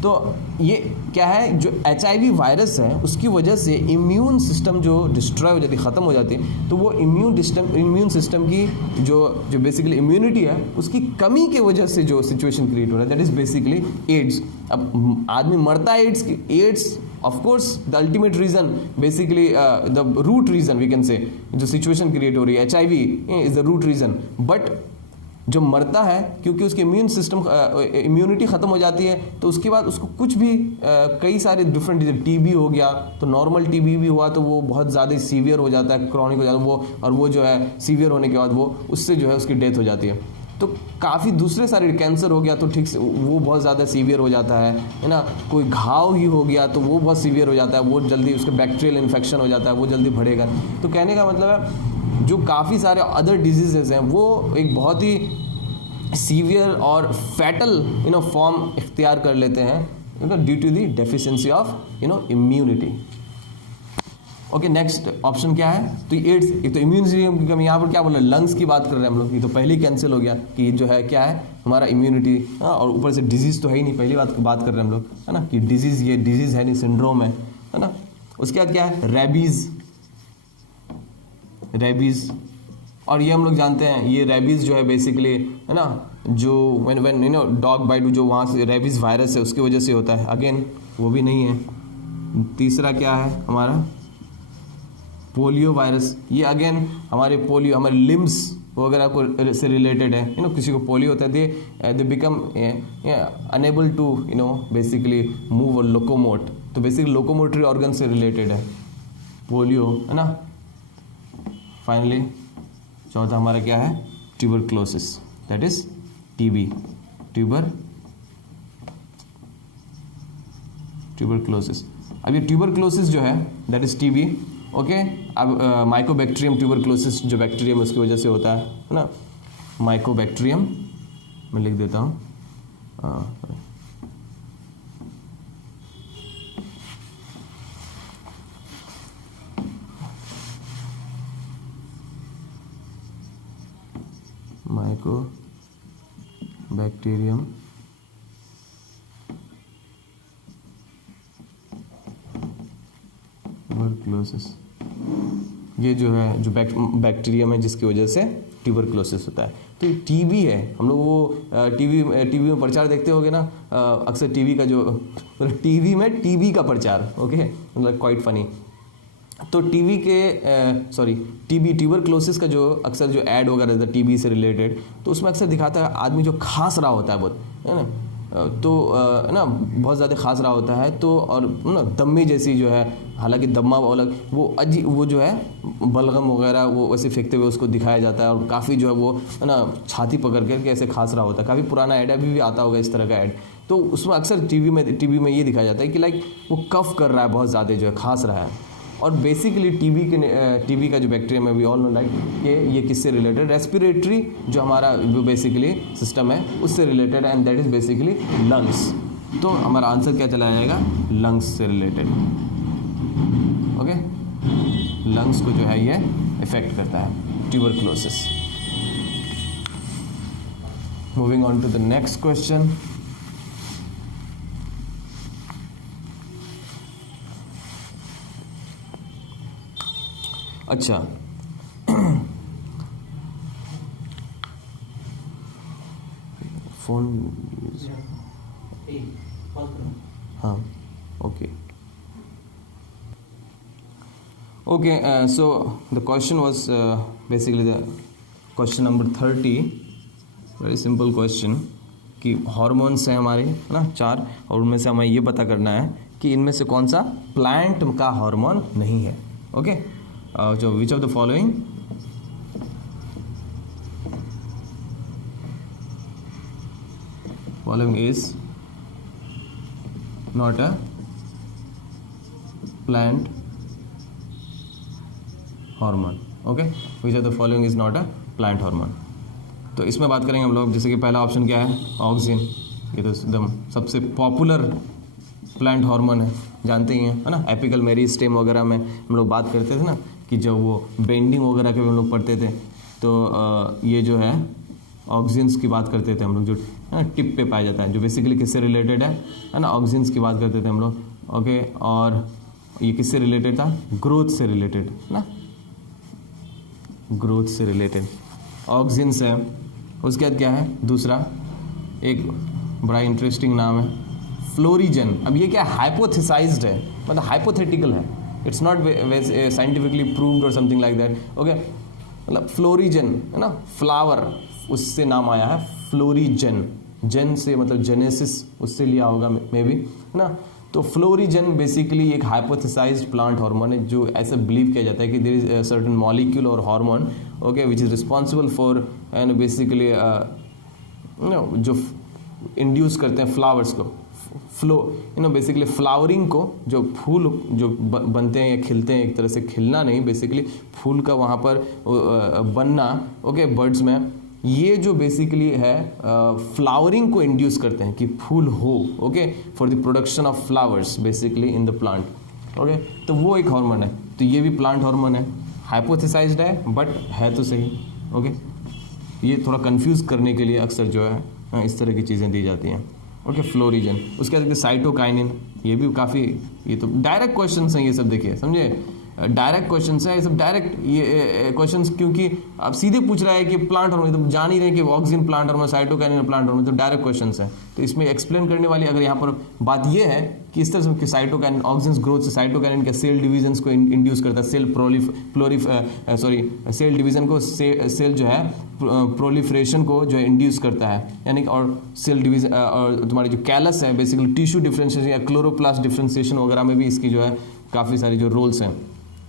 तो ये क्या है, जो HIV वायरस है उसकी वजह से इम्यून सिस्टम जो डिस्ट्रॉय हो जाती है, ख़त्म हो जाती है, तो वो इम्यून सिस्टम की जो बेसिकली इम्यूनिटी है उसकी कमी के वजह से जो सिचुएशन क्रिएट हो रहा है, दैट इज़ बेसिकली एड्स। अब आदमी मरता है AIDS, of course the ultimate reason, basically the root reason we can say, जो सिचुएशन क्रिएट हो रही है, HIV is the root reason, but जो मरता है क्योंकि उसकी इम्यून सिस्टम, इम्यूनिटी ख़त्म हो जाती है, तो उसके बाद उसको कुछ भी कई सारे डिफरेंट, TB हो गया, तो नॉर्मल TB भी हुआ तो वो बहुत ज़्यादा सीवियर हो जाता है, क्रॉनिक हो जाता है वो, और वो जो है सीवियर होने के बाद वो उससे जो है उसकी डेथ हो जाती है। तो काफ़ी दूसरे सारे, कैंसर हो गया तो ठीक से वो बहुत ज़्यादा सीवियर हो जाता है ना, कोई घाव ही हो गया तो वो बहुत सीवियर हो जाता है, वो जल्दी उसके बैक्टीरियल इन्फेक्शन हो जाता है, वो जल्दी बढ़ेगा। तो कहने का मतलब है जो काफ़ी सारे अदर डिजीजेज हैं वो एक बहुत ही सीवियर और फैटल, यू नो, फॉर्म इख्तियार कर लेते हैं due to the deficiency of, you know, immunity. Okay, next option क्या है, तो एड्स, एक तो इम्यूनिटी की कमी, यहाँ पर क्या बोल रहे हैं, लंग्स की बात कर रहे हैं हम लोग, ये तो पहले ही कैंसिल हो गया कि जो है क्या है हमारा इम्यूनिटी, और ऊपर से डिजीज़ तो है ही नहीं, पहली बात कर रहे हैं हम लोग, है ना, कि डिजीज़, ये डिजीज़ है नहीं, सिंड्रोम है ना। उसके बाद क्या है, रेबीज़, और ये हम लोग जानते हैं, ये रेबीज़ जो है बेसिकली, है ना, जो when you know dog bite, जो वहाँ से रेबीज़ वायरस है उसकी वजह से होता है, अगेन वो भी नहीं है। तीसरा क्या है हमारा, पोलियो वायरस, ये अगेन हमारे पोलियो, हमारे लिम्स वगैरह को से रिलेटेड है, यू नो, किसी को पोलियो होता है, they become unable to, you know, basically move और लोकोमोट, तो बेसिकली लोकोमोटरी ऑर्गन से रिलेटेड है पोलियो, है ना। फाइनली चौथा हमारा क्या है, tuberculosis, that is TB, tuberculosis. अब ये ट्यूबरक्लोसिस जो है दैट इज TB, ओके। अब माइकोबैक्टीरियम ट्यूबरक्लोसिस जो बैक्टीरियम उसकी वजह से होता है ना, माइकोबैक्टीरियम मैं लिख देता हूँ, माइकोबैक्टीरियम ट्यूबरक्लोसिस, ये जो है जो बैक्टीरियम है जिसकी वजह से ट्यूबरक्लोसिस होता है। तो टीबी है, हम लोग वो टीवी में प्रचार देखते होंगे ना, अक्सर टीवी का जो टीवी में टीबी का प्रचार, ओके, मतलब क्वाइट फनी। तो टीवी के टीबी ट्यूबरक्लोसिस का जो अक्सर जो ऐड वगैरह रहता है टीबी से रिलेटेड, तो उसमें अक्सर दिखाता है आदमी जो खांस रहा होता है बहुत, है ना, तो ना बहुत ज़्यादा खांस रहा होता है, तो और ना दम्मे जैसी जो है, हालांकि दम्मा वाला वो जो है बलगम वगैरह वो वैसे फेंकते हुए उसको दिखाया जाता है, और काफ़ी जो है वो है ना छाती पकड़ करके ऐसे खांस रहा होता है। काफ़ी पुराना ऐड है, अभी भी आता होगा इस तरह का ऐड। तो उसमें अक्सर टीवी में ये दिखाया जाता है कि लाइक वो कफ कर रहा है, बहुत ज़्यादा जो है खांस रहा है। और बेसिकली टीबी का जो बैक्टीरियम है, वी ऑल नो लाइक कि ये किससे रिलेटेड, रेस्पिरेटरी जो हमारा जो बेसिकली सिस्टम है उससे related, and that is basically lungs. तो हमारा आंसर क्या चला जाएगा, लंग्स से रिलेटेड, ओके। लंग्स को जो है ये इफेक्ट करता है tuberculosis. Moving on to the next question. अच्छा, फोन, हाँ, okay okay. So the question was basically the question number 30, very simple question कि हॉर्मोन्स हैं हमारे, है ना, 4, और उनमें से हमें ये पता करना है कि इनमें से कौन सा प्लांट का हार्मोन नहीं है, ओके। जो which of the following is not a plant hormone, okay, which of the following is not a plant hormone. तो इसमें बात करेंगे हम लोग, जैसे कि पहला ऑप्शन क्या है, ऑक्सिन, ये तो एकदम सबसे पॉपुलर प्लांट हार्मोन है, जानते ही हैं, है ना। एपिकल मेरिस्टेम वगैरह में हम लोग बात करते थे ना कि जब वो बेंडिंग वगैरह के हम लोग पढ़ते थे, तो ये जो है ऑक्सिन्स की बात करते थे हम लोग, जो है ना टिप पे पाया जाता है, जो बेसिकली किससे रिलेटेड है ना, ऑक्सिन्स की बात करते थे हम लोग, ओके। और ये किससे रिलेटेड था, ग्रोथ से रिलेटेड, ना, ग्रोथ से रिलेटेड ऑक्सिन्स है। उसके बाद क्या है दूसरा, एक बड़ा इंटरेस्टिंग नाम है फ्लोरिजन। अब ये क्या हाइपोथेसाइज्ड है, मतलब हाइपोथेटिकल है, इट्स नॉट साइंटिफिकली प्रूव्ड और समथिंग लाइक दैट, ओके। मतलब फ्लोरिजन है ना, फ्लावर, उससे नाम आया है फ्लोरिजन, जन से मतलब जेनेसिस उससे लिया होगा मे बी, है ना। तो फ्लोरिजन बेसिकली एक हाइपोथेसाइज्ड प्लांट हार्मोन है, जो ऐसा बिलीव किया जाता है कि देयर इज सर्टेन मॉलिक्यूल और hormone, okay, which is responsible for and basically जो इंड्यूस करते हैं फ्लावर्स को, बेसिकली फ्लावरिंग को, जो फूल जो बनते हैं या खिलते हैं, एक तरह से खिलना नहीं, बेसिकली फूल का वहाँ पर बनना, ओके, बर्ड्स में, ये जो बेसिकली है फ्लावरिंग को इंड्यूस करते हैं कि फूल हो, okay, for the production of flowers basically in the plant, okay. तो वो एक हार्मोन है, तो ये भी प्लांट हार्मोन है, हाइपोथेसाइज्ड है बट है तो सही, ओके। ये थोड़ा कंफ्यूज करने के लिए अक्सर जो है इस तरह की चीज़ें दी जाती हैं, ओके, फ्लोरिजन। उसके बाद साइटोकाइनिन, ये भी काफ़ी, ये तो डायरेक्ट क्वेश्चन हैं ये सब, देखिए समझे, डायरेक्ट क्वेश्चंस है ये सब, डायरेक्ट ये क्वेश्चंस, क्योंकि आप सीधे पूछ रहा है कि प्लांट हार्मोन, तो जान ही रहे हैं कि auxin plant hormone, cytokinin plant hormone, तो डायरेक्ट क्वेश्चंस है। तो इसमें एक्सप्लेन करने वाली अगर यहाँ पर बात ये है कि इस तरह से कि साइटोकाइनिन, ऑक्सिन ग्रोथ से साइटोकाइनिन क्या सेल डिवीजन्स को इंड्यूस करता है, सेल डिवीजन को, सेल जो है प्रोलिफरेशन को जो है इंड्यूस करता है, यानी और सेल डिवीजन, और तुम्हारी जो कैलस है बेसिकली टिश्यू डिफ्रेंशिएशन या क्लोरोप्लास्ट डिफ्रेंशिएशन वगैरह में भी इसकी जो है काफ़ी सारी जो रोल्स हैं।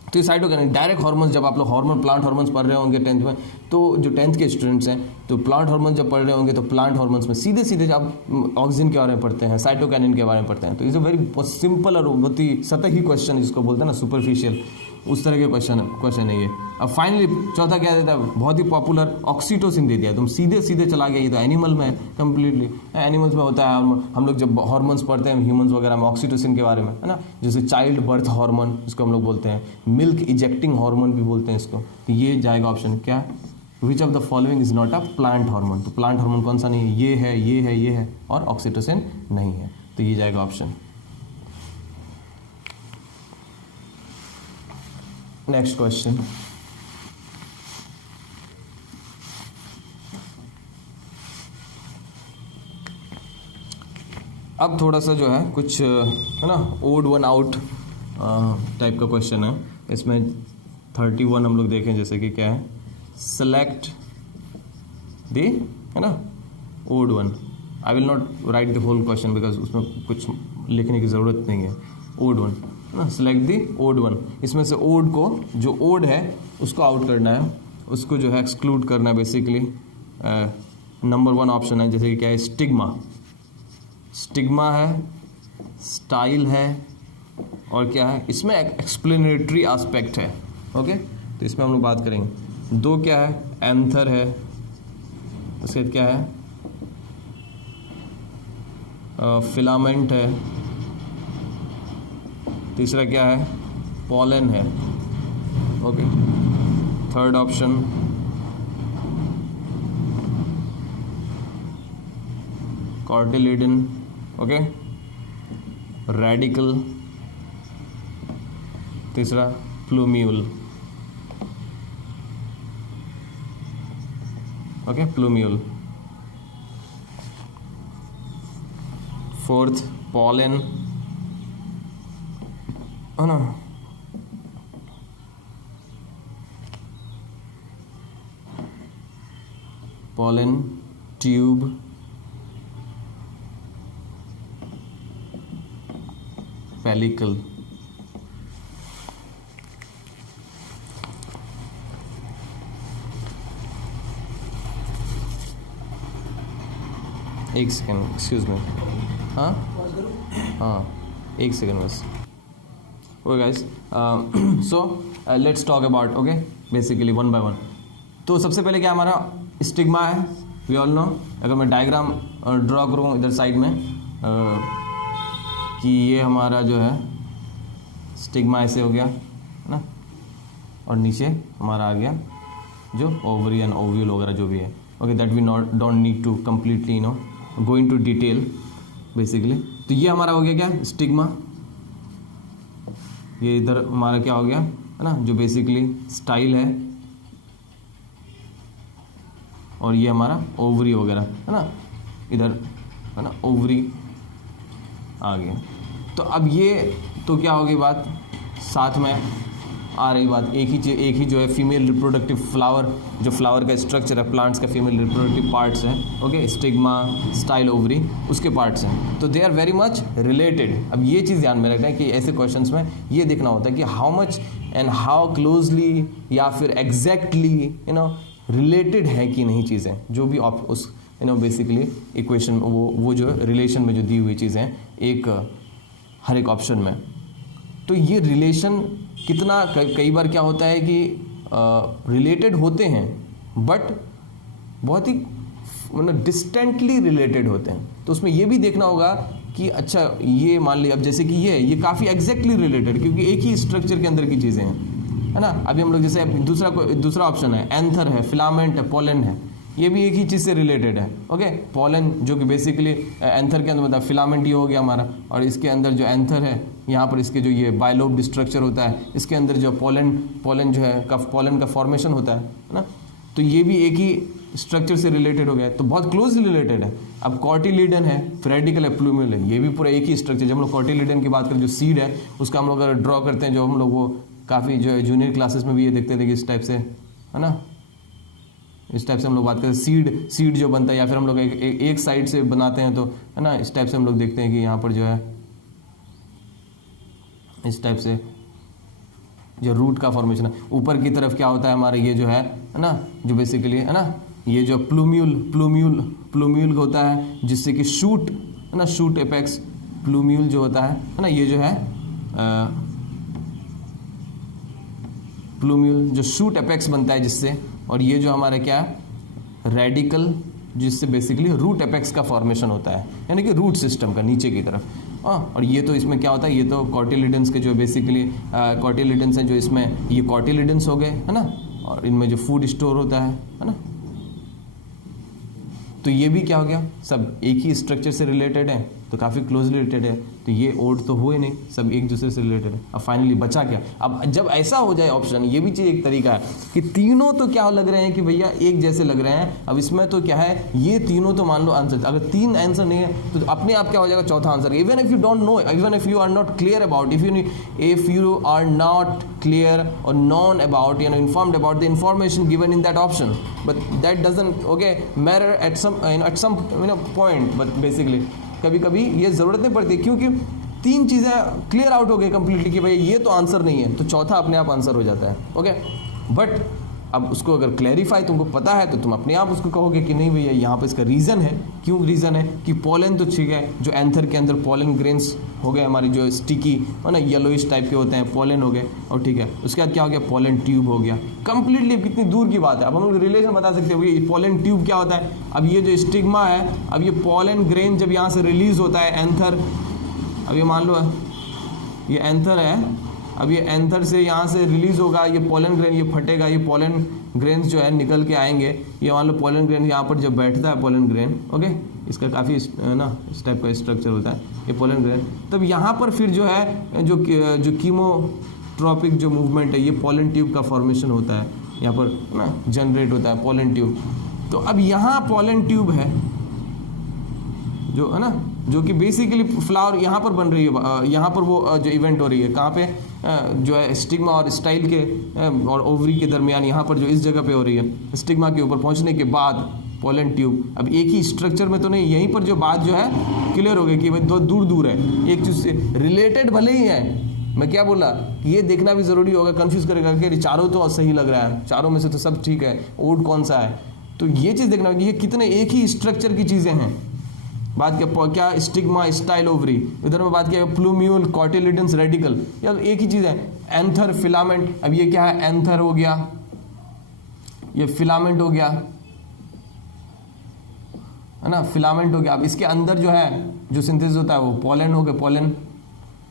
तो ये साइटोकाइनिन डायरेक्ट हार्मोन्स, जब आप लोग हार्मोन प्लांट हार्मोन्स पढ़ रहे होंगे 10th में, तो जो 10th के स्टूडेंट्स हैं तो प्लांट हार्मोन जब पढ़ रहे होंगे तो प्लांट हार्मोन्स में सीधे सीधे आप ऑक्सिन के बारे में पढ़ते हैं, साइटोकाइनिन के बारे में पढ़ते हैं। तो इज अ वेरी सिंपल और बहुत ही सतही क्वेश्चन, जिसको बोलते हैं ना सुपरफिशियल, उस तरह के क्वेश्चन है ये। अब फाइनली चौथा क्या देता है, बहुत ही पॉपुलर ऑक्सीटोसिन दे दिया, तुम सीधे सीधे चला गया, ये तो एनिमल में है कम्प्लीटली, एनिमल्स में होता है। हम लोग जब हार्मोन्स पढ़ते हैं ह्यूमंस वगैरह में ऑक्सीटोसिन के बारे में, है ना, जैसे चाइल्ड बर्थ हार्मोन इसको हम लोग बोलते हैं, मिल्क इजेक्टिंग हार्मोन भी बोलते हैं इसको। तो ये जाएगा ऑप्शन क्या, which of the following is not a plant hormone. तो प्लांट हार्मोन कौन सा नहीं है, ये है, ये है, ये है, और ऑक्सीटोसिन नहीं है, तो ये जाएगा ऑप्शन। Next question. अब थोड़ा सा जो है कुछ है ना ओड वन आउट टाइप का क्वेश्चन है। इसमें 31 हम लोग देखें, जैसे कि क्या है, सेलेक्ट द, है ना, odd one. I will not write the whole question because उसमें कुछ लिखने की ज़रूरत नहीं है। ओड वन, है ना, सेलेक्ट द ओड वन। इसमें से ओड को, जो ओड है उसको आउट करना है, उसको जो है एक्सक्लूड करना है बेसिकली। नंबर 1 ऑप्शन है, जैसे कि क्या है, स्टिग्मा। स्टिग्मा है, स्टाइल है, और क्या है, इसमें एक्सप्लेनेटरी एस्पेक्ट है। ओके, तो इसमें हम लोग बात करेंगे। 2 क्या है, एंथर है, उसके बाद क्या है, फिलामेंट है, तीसरा क्या है, पॉलन है। Okay, third option cotyledon, okay, radicle, तीसरा plumule, okay, plumule. Fourth pollen, है ना, पॉलन ट्यूब, पेलिकल। एक सेकेंड, एक्सक्यूज मी। हाँ हाँ, एक सेकेंड बस। Okay guys, so let's talk about, okay, basically 1 by 1। तो सबसे पहले क्या हमारा स्टिग्मा है, वी ऑल नो। अगर मैं डायग्राम ड्रॉ करूँ इधर साइड में, कि ये हमारा जो है स्टिग्मा ऐसे हो गया, है ना, और नीचे हमारा आ गया जो ओवरी एंड ओव्यूल वगैरह जो भी है। Okay, that we not don't need to completely no go into detail basically. तो ये हमारा हो गया क्या, स्टिग्मा। ये इधर हमारा क्या हो गया, है ना, जो बेसिकली स्टाइल है, और ये हमारा ओवरी वगैरह, है ना, इधर, है ना, ओवरी आ गया। तो अब ये तो क्या होगी बात, साथ में आ रही बात, एक ही जो है फीमेल रिप्रोडक्टिव फ्लावर, जो फ्लावर का स्ट्रक्चर है प्लांट्स का, फीमेल रिप्रोडक्टिव पार्ट्स हैं। ओके, स्टिग्मा, स्टाइल, ओवरी, उसके पार्ट्स हैं। तो they are very much related. अब ये चीज़ ध्यान में रखना है कि ऐसे क्वेश्चंस में ये देखना होता है कि how much and how closely या फिर एग्जैक्टली रिलेटेड है कि नहीं चीज़ें, जो भी उस बेसिकली इक्वेशन, वो जो रिलेशन में जो दी हुई चीज़ें हैं एक हर एक ऑप्शन में। तो ये रिलेशन कितना, कई बार क्या होता है कि रिलेटेड होते हैं बट बहुत ही डिस्टेंटली रिलेटेड होते हैं। तो उसमें ये भी देखना होगा कि अच्छा ये मान लिया, अब जैसे कि ये काफ़ी एग्जैक्टली रिलेटेड, क्योंकि एक ही स्ट्रक्चर के अंदर की चीज़ें हैं, है ना। अभी हम लोग जैसे दूसरा ऑप्शन है, एंथर है, फिलामेंट है, पोलन है, ये भी एक ही चीज़ से रिलेटेड है। ओके, पोलन जो कि बेसिकली एंथर के अंदर मतलब फिलामेंट ये हो गया हमारा, और इसके अंदर जो एंथर है, यहाँ पर इसके जो ये बायलोब्ड स्ट्रक्चर होता है, इसके अंदर जो पोलन जो है पोलन का फॉर्मेशन होता है ना। तो ये भी एक ही स्ट्रक्चर से रिलेटेड हो गया, तो बहुत क्लोजली रिलेटेड है। अब कॉटिलिडन है, रेडिकल है, प्लूम्यूल है, ये भी पूरा एक ही स्ट्रक्चर। जब हम लोग कॉटिलिडन की बात करें, जो सीड है उसका हम लोग अगर ड्रॉ करते हैं, जो हम लोग वो काफ़ी जो है जूनियर क्लासेस में भी ये देखते थे कि इस टाइप से, है ना, इस टाइप से हम लोग बात करते हैं। सीड जो बनता है, या फिर हम लोग एक साइड से बनाते हैं, तो है ना, इस टाइप से हम लोग देखते हैं कि यहाँ पर जो है इस टाइप से जो रूट का फॉर्मेशन है। ऊपर की तरफ क्या होता है हमारा, ये जो है ना, जो बेसिकली, है ना, ये जो प्लूम्यूल होता है, जिससे कि शूट, है ना, शूट एपेक्स प्लूम्यूल जो होता है ना, ये जो है प्लूम्यूल जो शूट एपेक्स बनता है जिससे, और ये जो हमारा क्या है, रेडिकल, जिससे बेसिकली रूट एपेक्स का फॉर्मेशन होता है, यानी कि रूट सिस्टम का नीचे की तरफ। और ये तो इसमें क्या होता है, ये तो कॉटिलिडन्स के जो बेसिकली कॉटिलिडन्स हैं, जो इसमें ये कॉटिलिडन्स हो गए, है ना, और इनमें जो फूड स्टोर होता है ना। तो ये भी क्या हो गया, सब एक ही स्ट्रक्चर से रिलेटेड है, तो काफ़ी क्लोजली रिलेटेड है, तो ये ओड तो हुए नहीं, सब एक दूसरे से रिलेटेड है। अब फाइनली बचा क्या, अब जब ऐसा हो जाए ऑप्शन, ये भी चीज़ एक तरीका है कि तीनों तो क्या लग रहे हैं कि भैया एक जैसे लग रहे हैं, अब इसमें तो क्या है, ये तीनों तो मान लो आंसर, अगर 3 आंसर नहीं है तो अपने आप क्या हो जाएगा, चौथा answer. Even if you don't know, even if you are not clear about, if you are not clear or known about, informed about the information given in that option, but that doesn't matter at some point, but basically कभी कभी ये ज़रूरत नहीं पड़ती, क्योंकि 3 चीज़ें clear out हो गई कंप्लीटली कि भाई ये तो आंसर नहीं है, तो चौथा अपने आप आंसर हो जाता है। ओके, बट अब उसको अगर क्लैरिफाई तुमको पता है तो तुम अपने आप उसको कहोगे कि नहीं भैया यहाँ पे इसका रीज़न है। क्यों रीज़न है कि पोलन तो ठीक है, जो एंथर के अंदर पोलन ग्रेन्स हो गए हमारी, जो स्टिकी है ना, येलोइश टाइप के होते हैं, पोलन हो गए, और ठीक है उसके बाद क्या हो गया, पोलन ट्यूब हो गया। कंप्लीटली कितनी दूर की बात है। अब हम लोग रिलेशन बता सकते हैं ये पोलन ट्यूब क्या होता है। अब ये जो स्टिग्मा है, अब ये पोलन ग्रेन जब यहाँ से रिलीज होता है एंथर, अब ये मान लो ये एंथर है, अब ये एंथर से यहाँ से रिलीज होगा, ये पोलन ग्रेन, ये फटेगा, ये पोलन ग्रेन्स जो है निकल के आएंगे। ये मान लो पोलन ग्रेन यहाँ पर जब बैठता है पोलन ग्रेन, ओके, इसका काफ़ी ना इस टाइप का स्ट्रक्चर होता है ये पोलन ग्रेन। तब यहाँ पर फिर जो है जो कीमोट्रॉपिक जो मूवमेंट है, ये पोलन ट्यूब का फॉर्मेशन होता है, यहाँ पर ना जनरेट होता है पोलन ट्यूब। तो अब यहाँ पोलन ट्यूब है जो है ना, जो कि बेसिकली फ्लावर यहाँ पर बन रही है, यहाँ पर वो जो इवेंट हो रही है कहाँ पे, जो है स्टिग्मा और स्टाइल के और ओवरी के दरमियान, यहाँ पर जो इस जगह पे हो रही है, स्टिग्मा के ऊपर पहुँचने के बाद पोलन ट्यूब। अब एक ही स्ट्रक्चर में तो नहीं, यहीं पर जो बात जो है क्लियर हो गई कि भाई दो दूर दूर है, एक चीज़ से रिलेटेड भले ही है। मैं क्या बोला, ये देखना भी ज़रूरी होगा, कन्फ्यूज़ करेगा कि चारों तो सही लग रहा है, चारों में से तो सब ठीक है, ओड कौन सा है, तो ये चीज़ देखना होगी, ये कितने एक ही स्ट्रक्चर की चीज़ें हैं। बात क्या स्टिग्मा स्टाइल ओवरी, इधर में बात किया प्लूम्यूल कॉटिलिडन्स रेडिकल, यार एक ही चीज़ है। एंथर फिलामेंट, अब ये क्या है, एंथर हो गया, ये फिलामेंट हो गया, है ना, फिलामेंट हो गया। अब इसके अंदर जो है जो सिंथेसिस होता है वो पोलन हो गया, पोलन,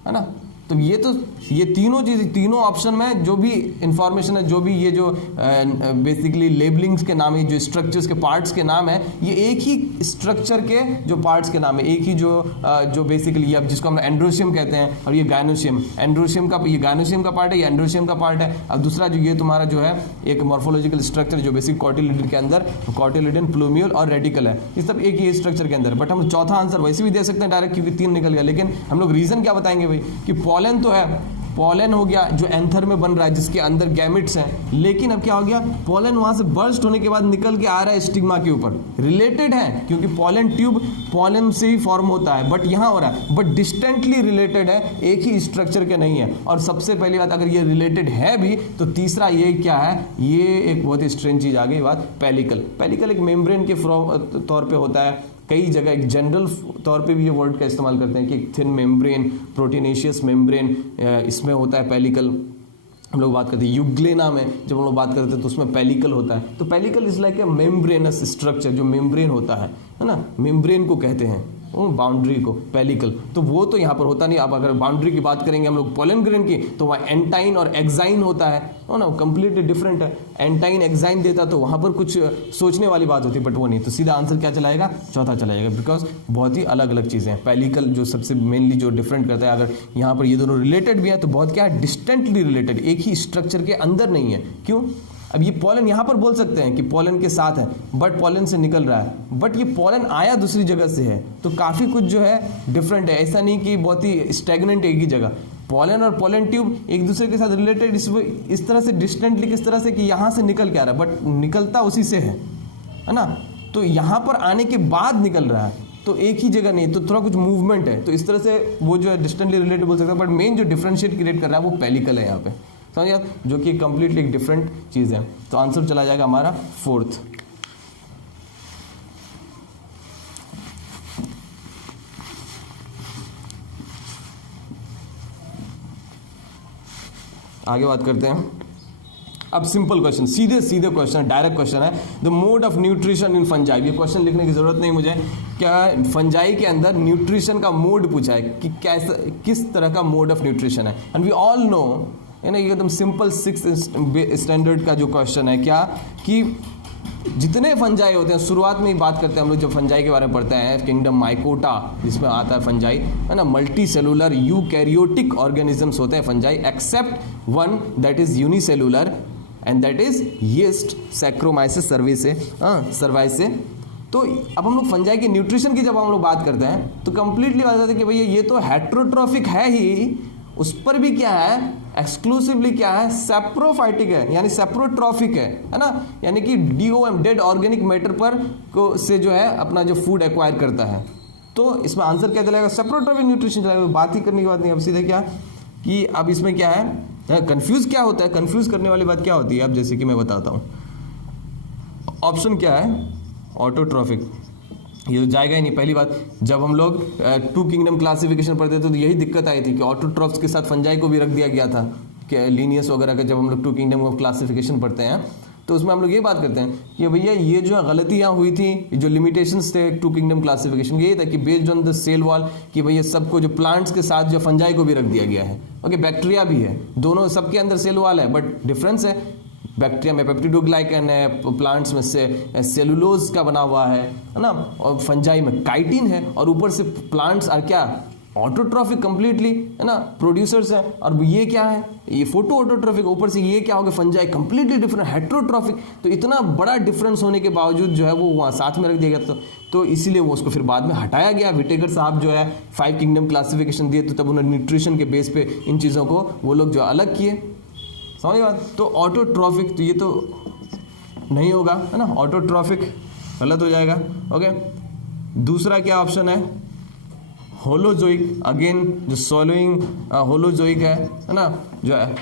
है ना। तो ये तीनों चीज़, तीनों ऑप्शन में जो भी इंफॉर्मेशन है, जो भी ये जो बेसिकली लेबलिंग्स के नाम है, जो स्ट्रक्चर्स के पार्ट्स के नाम है, ये एक ही स्ट्रक्चर के जो पार्ट्स के नाम है, एक ही जो बेसिकली अब जिसको हम एंड्रोशियम कहते हैं, और ये गायनोशियम, एंड्रोशियम का ये गायनोशियम का पार्ट है, ये एंड्रोशियम का पार्ट है। अब दूसरा जो ये तुम्हारा जो है एक मॉर्फोलॉजिकल स्ट्रक्चर जो बेसिक कॉटिलिडन के अंदर, कॉटिलिडन, प्लूम्यूल और रेडिकल है, ये सब एक ही स्ट्रक्चर के अंदर। बट हम चौथा आंसर वैसे भी दे सकते हैं डायरेक्ट, क्योंकि 3 निकल गया, लेकिन हम लोग रीज़न क्या बताएंगे भाई कि पोलन तो है, पोलन हो गया जो एंथर में बन रहा है, जिसके अंदर गैमेट्स हैं, लेकिन अब क्या हो गया, पोलन वहां से बर्स्ट होने के बाद निकल के आ रहा है स्टिग्मा के ऊपर, रिलेटेड है क्योंकि पोलन ट्यूब पोलन से ही फॉर्म होता है, बट यहाँ हो रहा है, बट डिस्टेंटली रिलेटेड है, एक ही स्ट्रक्चर के नहीं है। और सबसे पहली बात, अगर ये रिलेटेड है भी तो तीसरा ये क्या है, ये एक बहुत ही स्ट्रेंज चीज आ गई बात, पेलिकल। पेलिकल एक मेम्ब्रेन के तौर पे होता है, कई जगह एक जनरल तौर पे भी ये वर्ड का इस्तेमाल करते हैं कि थिन मेम्ब्रेन, प्रोटीनेशियस मेम्ब्रेन, इसमें होता है पेलिकल। हम लोग बात करते हैं यूग्लेना में, जब हम लोग बात करते हैं तो उसमें पेलिकल होता है। तो pellicle is like a membranous structure, जो मेम्ब्रेन होता है ना, मेम्ब्रेन को कहते हैं बाउंड्री को पेलिकल। तो वो तो यहाँ पर होता नहीं। अब अगर बाउंड्री की बात करेंगे हम लोग पोलन ग्रेन की, तो वहाँ एंटाइन और एक्साइन होता है ना, कंप्लीटली डिफरेंट है। एंटाइन एक्साइन देता तो वहाँ पर कुछ सोचने वाली बात होती, बट वो नहीं। तो सीधा आंसर क्या चला जाएगा, चौथा चला जाएगा, बिकॉज बहुत ही अलग अलग चीज़ें हैं। पेलिकल जो सबसे मेनली जो डिफरेंट करता है, अगर यहाँ पर ये दोनों रिलेटेड भी है तो बहुत क्या है, डिस्टेंटली रिलेटेड, एक ही स्ट्रक्चर के अंदर नहीं है। क्यों? अब ये पोलन यहाँ पर बोल सकते हैं कि पोलन के साथ है, बट पोलन से निकल रहा है, बट ये पोलन आया दूसरी जगह से है, तो काफ़ी कुछ जो है डिफरेंट है। ऐसा नहीं कि बहुत ही स्टैग्नेंट एक ही जगह। पोलन और पोलन ट्यूब एक दूसरे के साथ रिलेटेड इस तरह से डिस्टेंटली, किस तरह से कि यहाँ से निकल के आ रहा है, बट निकलता उसी से है ना। तो यहाँ पर आने के बाद निकल रहा है, तो एक ही जगह नहीं, तो थोड़ा कुछ मूवमेंट है। तो इस तरह से वो जो है डिस्टेंटली रिलेटेड बोल सकता है, बट मेन जो डिफरेंशिएट क्रिएट कर रहा है वो पेलिकल है यहाँ पे, समझ यार, जो कि कंप्लीटली एक डिफरेंट चीज़ है। तो आंसर चला जाएगा हमारा फोर्थ। आगे बात करते हैं। अब सिंपल क्वेश्चन, सीधे सीधे क्वेश्चन, डायरेक्ट क्वेश्चन है। The mode of nutrition in fungi. ये क्वेश्चन लिखने की जरूरत नहीं मुझे, क्या फंजाई के अंदर न्यूट्रिशन का मोड पूछा है कि कैसा, किस तरह का मोड ऑफ न्यूट्रिशन है। एंड वी ऑल नो, है ना, एकदम सिंपल 6th स्टैंडर्ड का जो क्वेश्चन है, क्या कि जितने फंजाई होते हैं, शुरुआत में ही बात करते हैं हम लोग जब फंजाई के बारे में पढ़ते हैं, किंगडम माइकोटा जिसमें आता है फंजाई, है ना, मल्टी सेलुलर यूकैरियोटिक ऑर्गेनिजम्स होते हैं fungi, except one that is unicellular and that is yeast Saccharomyces cerevisiae. तो अब हम लोग फंजाई की न्यूट्रिशन की जब हम लोग बात करते हैं तो कंप्लीटली बात करते हैं कि भैया ये तो हेट्रोट्रॉफिक है ही, उस पर भी क्या है, एक्सक्लूसिवली क्या है, सेप्रोफाइटिक है, यानी सेप्रोट्रॉफिक है ना, यानी कि DOM डेड ऑर्गेनिक मैटर पर को से जो है अपना जो फूड एक्वायर करता है। तो इसमें आंसर क्या चलेगा, सेप्रोट्रॉफिक न्यूट्रिशन चलेगा। बात ही करने की बात नहीं, अब सीधे क्या कि अब इसमें क्या है, कंफ्यूज क्या होता है, कंफ्यूज करने वाली बात क्या होती है, अब जैसे कि मैं बताता हूँ। ऑप्शन क्या है, ऑटोट्रॉफिक, ये तो जाएगा ही नहीं। पहली बात, जब हम लोग 2 किंगडम क्लासिफिकेशन पढ़ते थे तो यही दिक्कत आई थी कि ऑटोट्रॉफ्स के साथ फंजाई को भी रख दिया गया था कि लीनियस वगैरह का। जब हम लोग 2 किंगडम ऑफ क्लासिफिकेशन पढ़ते हैं तो उसमें हम लोग ये बात करते हैं कि भैया ये जो गलतियाँ हुई थी, जो लिमिटेशंस थे 2 किंगडम क्लासिफिकेशन के, ये था कि based on the cell wall कि भैया सबको जो प्लांट्स के साथ जो फंजाई को भी रख दिया गया है। ओके, बैक्टीरिया भी है, दोनों सबके अंदर सेल वॉल है, बट डिफरेंस है, बैक्टीरिया में पेप्टिडोग्लाइकन है, प्लांट्स में से सेलुलोज का बना हुआ है ना, और फंजाई में काइटिन है, और ऊपर से प्लांट्स और क्या ऑटोट्रॉफिक कंप्लीटली, है ना, प्रोड्यूसर्स हैं, और ये क्या है, ये फोटो ऑटोट्रॉफिक, ऊपर से ये क्या हो गया, फंजाई कंप्लीटली डिफरेंट हेट्रोट्रॉफिक। तो इतना बड़ा डिफरेंस होने के बावजूद जो है वो वहाँ साथ में रख दिया गया। तो इसीलिए वो उसको फिर बाद में हटाया गया। विटेकर साहब जो है 5 किंगडम क्लासिफिकेशन दिए, तो तब उन्होंने न्यूट्रिशन के बेस पे इन चीज़ों को वो लोग जो अलग किए, समझ बात। तो ऑटोट्रॉफिक तो ये तो नहीं होगा, है ना, ऑटोट्रॉफिक गलत हो जाएगा। ओके, दूसरा क्या ऑप्शन है, होलोजोइक, अगेन जो सॉलोइंग होलोजोइक है ना, जो है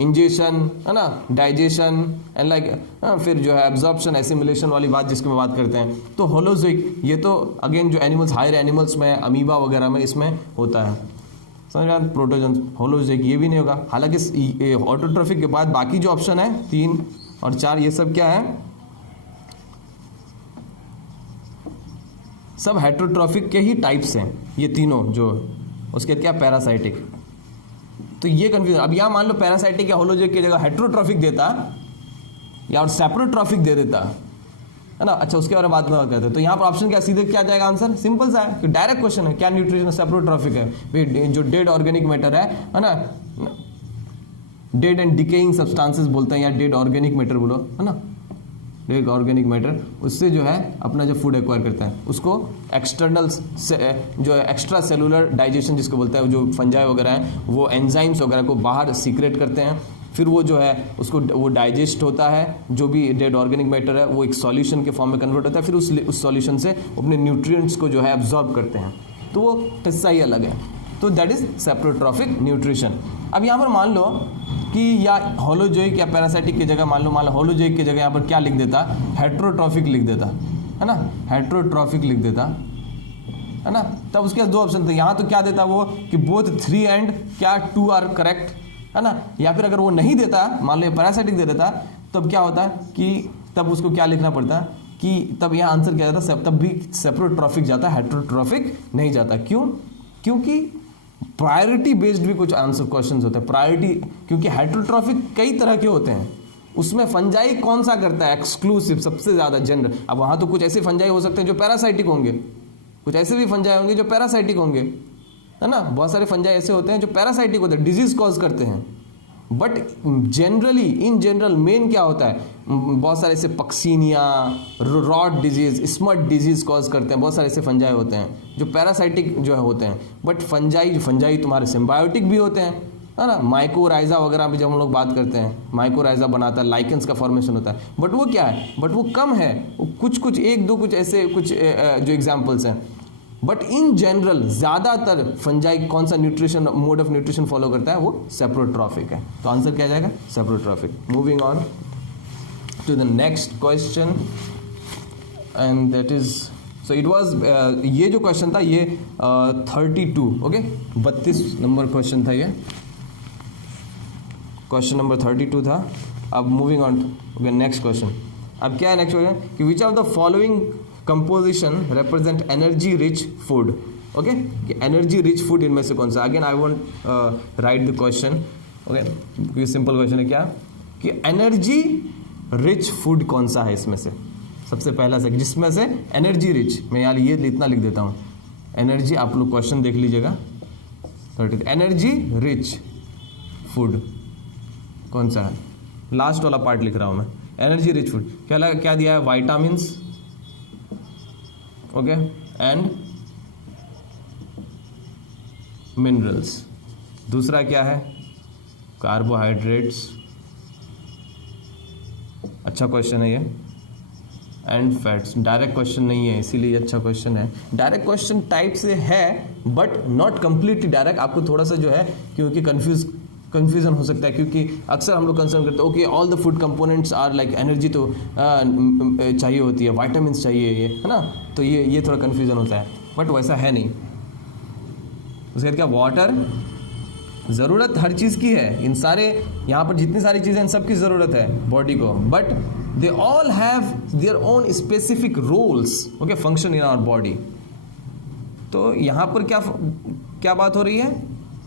इंजेशन, है ना, डाइजेशन एंड लाइक फिर जो है एब्जॉर्प्शन एसिमिलेशन वाली बात जिसकी मैं बात करते हैं, तो होलोजोइक ये तो अगेन जो एनिमल्स, हायर एनिमल्स में, अमीबा वगैरह में इसमें होता है, समझ रहे हैं, प्रोटोजन। होलोजोइक ये भी नहीं होगा। हालांकि ऑटोट्रॉफिक के बाद बाकी जो ऑप्शन है 3 और 4 ये सब क्या है, सब हेट्रोट्रॉफिक के ही टाइप्स हैं ये तीनों, जो उसके क्या पैरासाइटिक। तो ये कंफ्यूजन। अब यहाँ मान लो पैरासाइटिक या होलोजोइक की जगह हेट्रोट्रॉफिक देता या और सेप्रोट्रॉफिक दे देता, है ना। अच्छा, उसके बारे में बात करते हैं। तो यहाँ पर ऑप्शन क्या, सीधे क्या जाएगा आंसर, सिंपल सा है कि डायरेक्ट क्वेश्चन है, क्या न्यूट्रिशन सेप्रोट्रॉफिक है, जो डेड ऑर्गेनिक मैटर है ना, डेड एंड डिकेइंग सब्सटेंसेस बोलते हैं, या डेड ऑर्गेनिक मैटर बोलो, है ना, डेड ऑर्गेनिक मैटर, उससे जो है अपना जो फूड एक्वायर करता है उसको एक्सटर्नल जो है एक्स्ट्रा सेलुलर डाइजेशन जिसको बोलता है, जो फंजाई वगैरह है वो एंजाइम्स वगैरह को बाहर सीक्रेट करते हैं, फिर वो जो है उसको वो डाइजेस्ट होता है, जो भी डेड ऑर्गेनिक मैटर है वो एक सॉल्यूशन के फॉर्म में कन्वर्ट होता है, फिर उस सॉल्यूशन से अपने न्यूट्रिएंट्स को जो है एब्जॉर्ब करते हैं, तो वो किस्सा ही अलग है। तो दैट इज सेप्रोट्रॉफिक न्यूट्रिशन। अब यहाँ पर मान लो कि या होलोजोइक या पैरासाइटिक की जगह मान लो होलोजोइक की जगह यहाँ पर क्या लिख देता, हेट्रोट्रॉफिक लिख देता, है ना, हेट्रोट्रॉफिक लिख देता, है ना, तब उसके 2 ऑप्शन थे। यहाँ तो क्या देता वो कि बोथ 3 एंड क्या 2 आर करेक्ट, है ना, या फिर अगर वो नहीं देता, मान लो पैरासाइटिक दे देता, तब क्या होता कि तब उसको क्या लिखना पड़ता कि तब यहाँ आंसर क्या जाता, तब भी सेप्रोट्रॉफिक जाता, हेट्रोट्रॉफिक नहीं जाता। क्यों? क्योंकि प्रायोरिटी बेस्ड भी कुछ आंसर क्वेश्चंस होते हैं। प्रायोरिटी, क्योंकि हेट्रोट्रॉफिक कई तरह के होते हैं, उसमें फंजाई कौन सा करता है एक्सक्लूसिव सबसे ज्यादा जनरल। अब वहां तो कुछ ऐसे फंजाई हो सकते हैं जो पैरासाइटिक होंगे, कुछ ऐसे भी फंजाई होंगे जो पैरासाइटिक होंगे, है ना, बहुत सारे फंजाई ऐसे होते हैं जो पैरासाइटिक होते हैं, डिजीज कॉज करते हैं। बट जनरली इन जनरल मेन क्या होता है, बहुत सारे ऐसे puccinia, rot disease, smut disease cause करते हैं, बहुत सारे ऐसे फंजाई होते हैं जो पैरासाइटिक जो है होते हैं। बट फंजाई तुम्हारे सिम्बायोटिक भी होते हैं, है ना, माइकोराइजा वगैरह भी जब हम लोग बात करते हैं, माइकोराइजा बनाता है, लाइकेंस का फॉर्मेशन होता है, बट वो क्या है, बट वो कम है, कुछ 1-2 कुछ ऐसे कुछ जो एग्जाम्पल्स हैं। बट इन जनरल ज़्यादातर फंजाई कौन सा nutrition mode of nutrition follow करता है, वो सेप्रोट्रॉफिक है। तो आंसर क्या जाएगा, saprotrophic. Moving on to the next question and that is, so it was, ये जो क्वेश्चन था ये 32, ओके, 32 नंबर क्वेश्चन था, ये क्वेश्चन नंबर 32 था। अब moving on, okay, next question. अब क्या है नेक्स्ट क्वेश्चन कि which of the following composition represent energy rich food, okay, कि एनर्जी रिच फूड इनमें से कौन सा। Again I want right the question, okay, क्योंकि सिंपल क्वेश्चन है क्या कि एनर्जी रिच फूड कौन सा है इसमें से। सबसे पहला से जिसमें से एनर्जी रिच, मैं यहाँ ये इतना लिख देता हूँ एनर्जी, आप लोग क्वेश्चन देख लीजिएगा 30, एनर्जी रिच फूड कौन सा है, लास्ट वाला पार्ट लिख रहा हूँ मैं, एनर्जी रिच फूड क्या दिया है, वाइटामिन्स, ओके, एंड मिनरल्स। दूसरा क्या है, कार्बोहाइड्रेट्स, अच्छा क्वेश्चन है ये, एंड फैट्स। डायरेक्ट क्वेश्चन नहीं है इसीलिए अच्छा क्वेश्चन है, डायरेक्ट क्वेश्चन टाइप से है बट नॉट कंप्लीटली डायरेक्ट, आपको थोड़ा सा जो है क्योंकि कंफ्यूजन हो सकता है, क्योंकि अक्सर हम लोग कंसर्न करते हैं okay all the food components are like energy तो चाहिए होती है, वाइटामिन्स चाहिए ये है ना, तो ये थोड़ा कंफ्यूजन होता है, बट वैसा है नहीं। उसके बाद क्या, वाटर, ज़रूरत हर चीज़ की है, इन सारे यहाँ पर जितनी सारी चीज़ें इन सब की ज़रूरत है बॉडी को, but they all have their own specific roles, okay, function in our body. तो यहाँ पर क्या बात हो रही है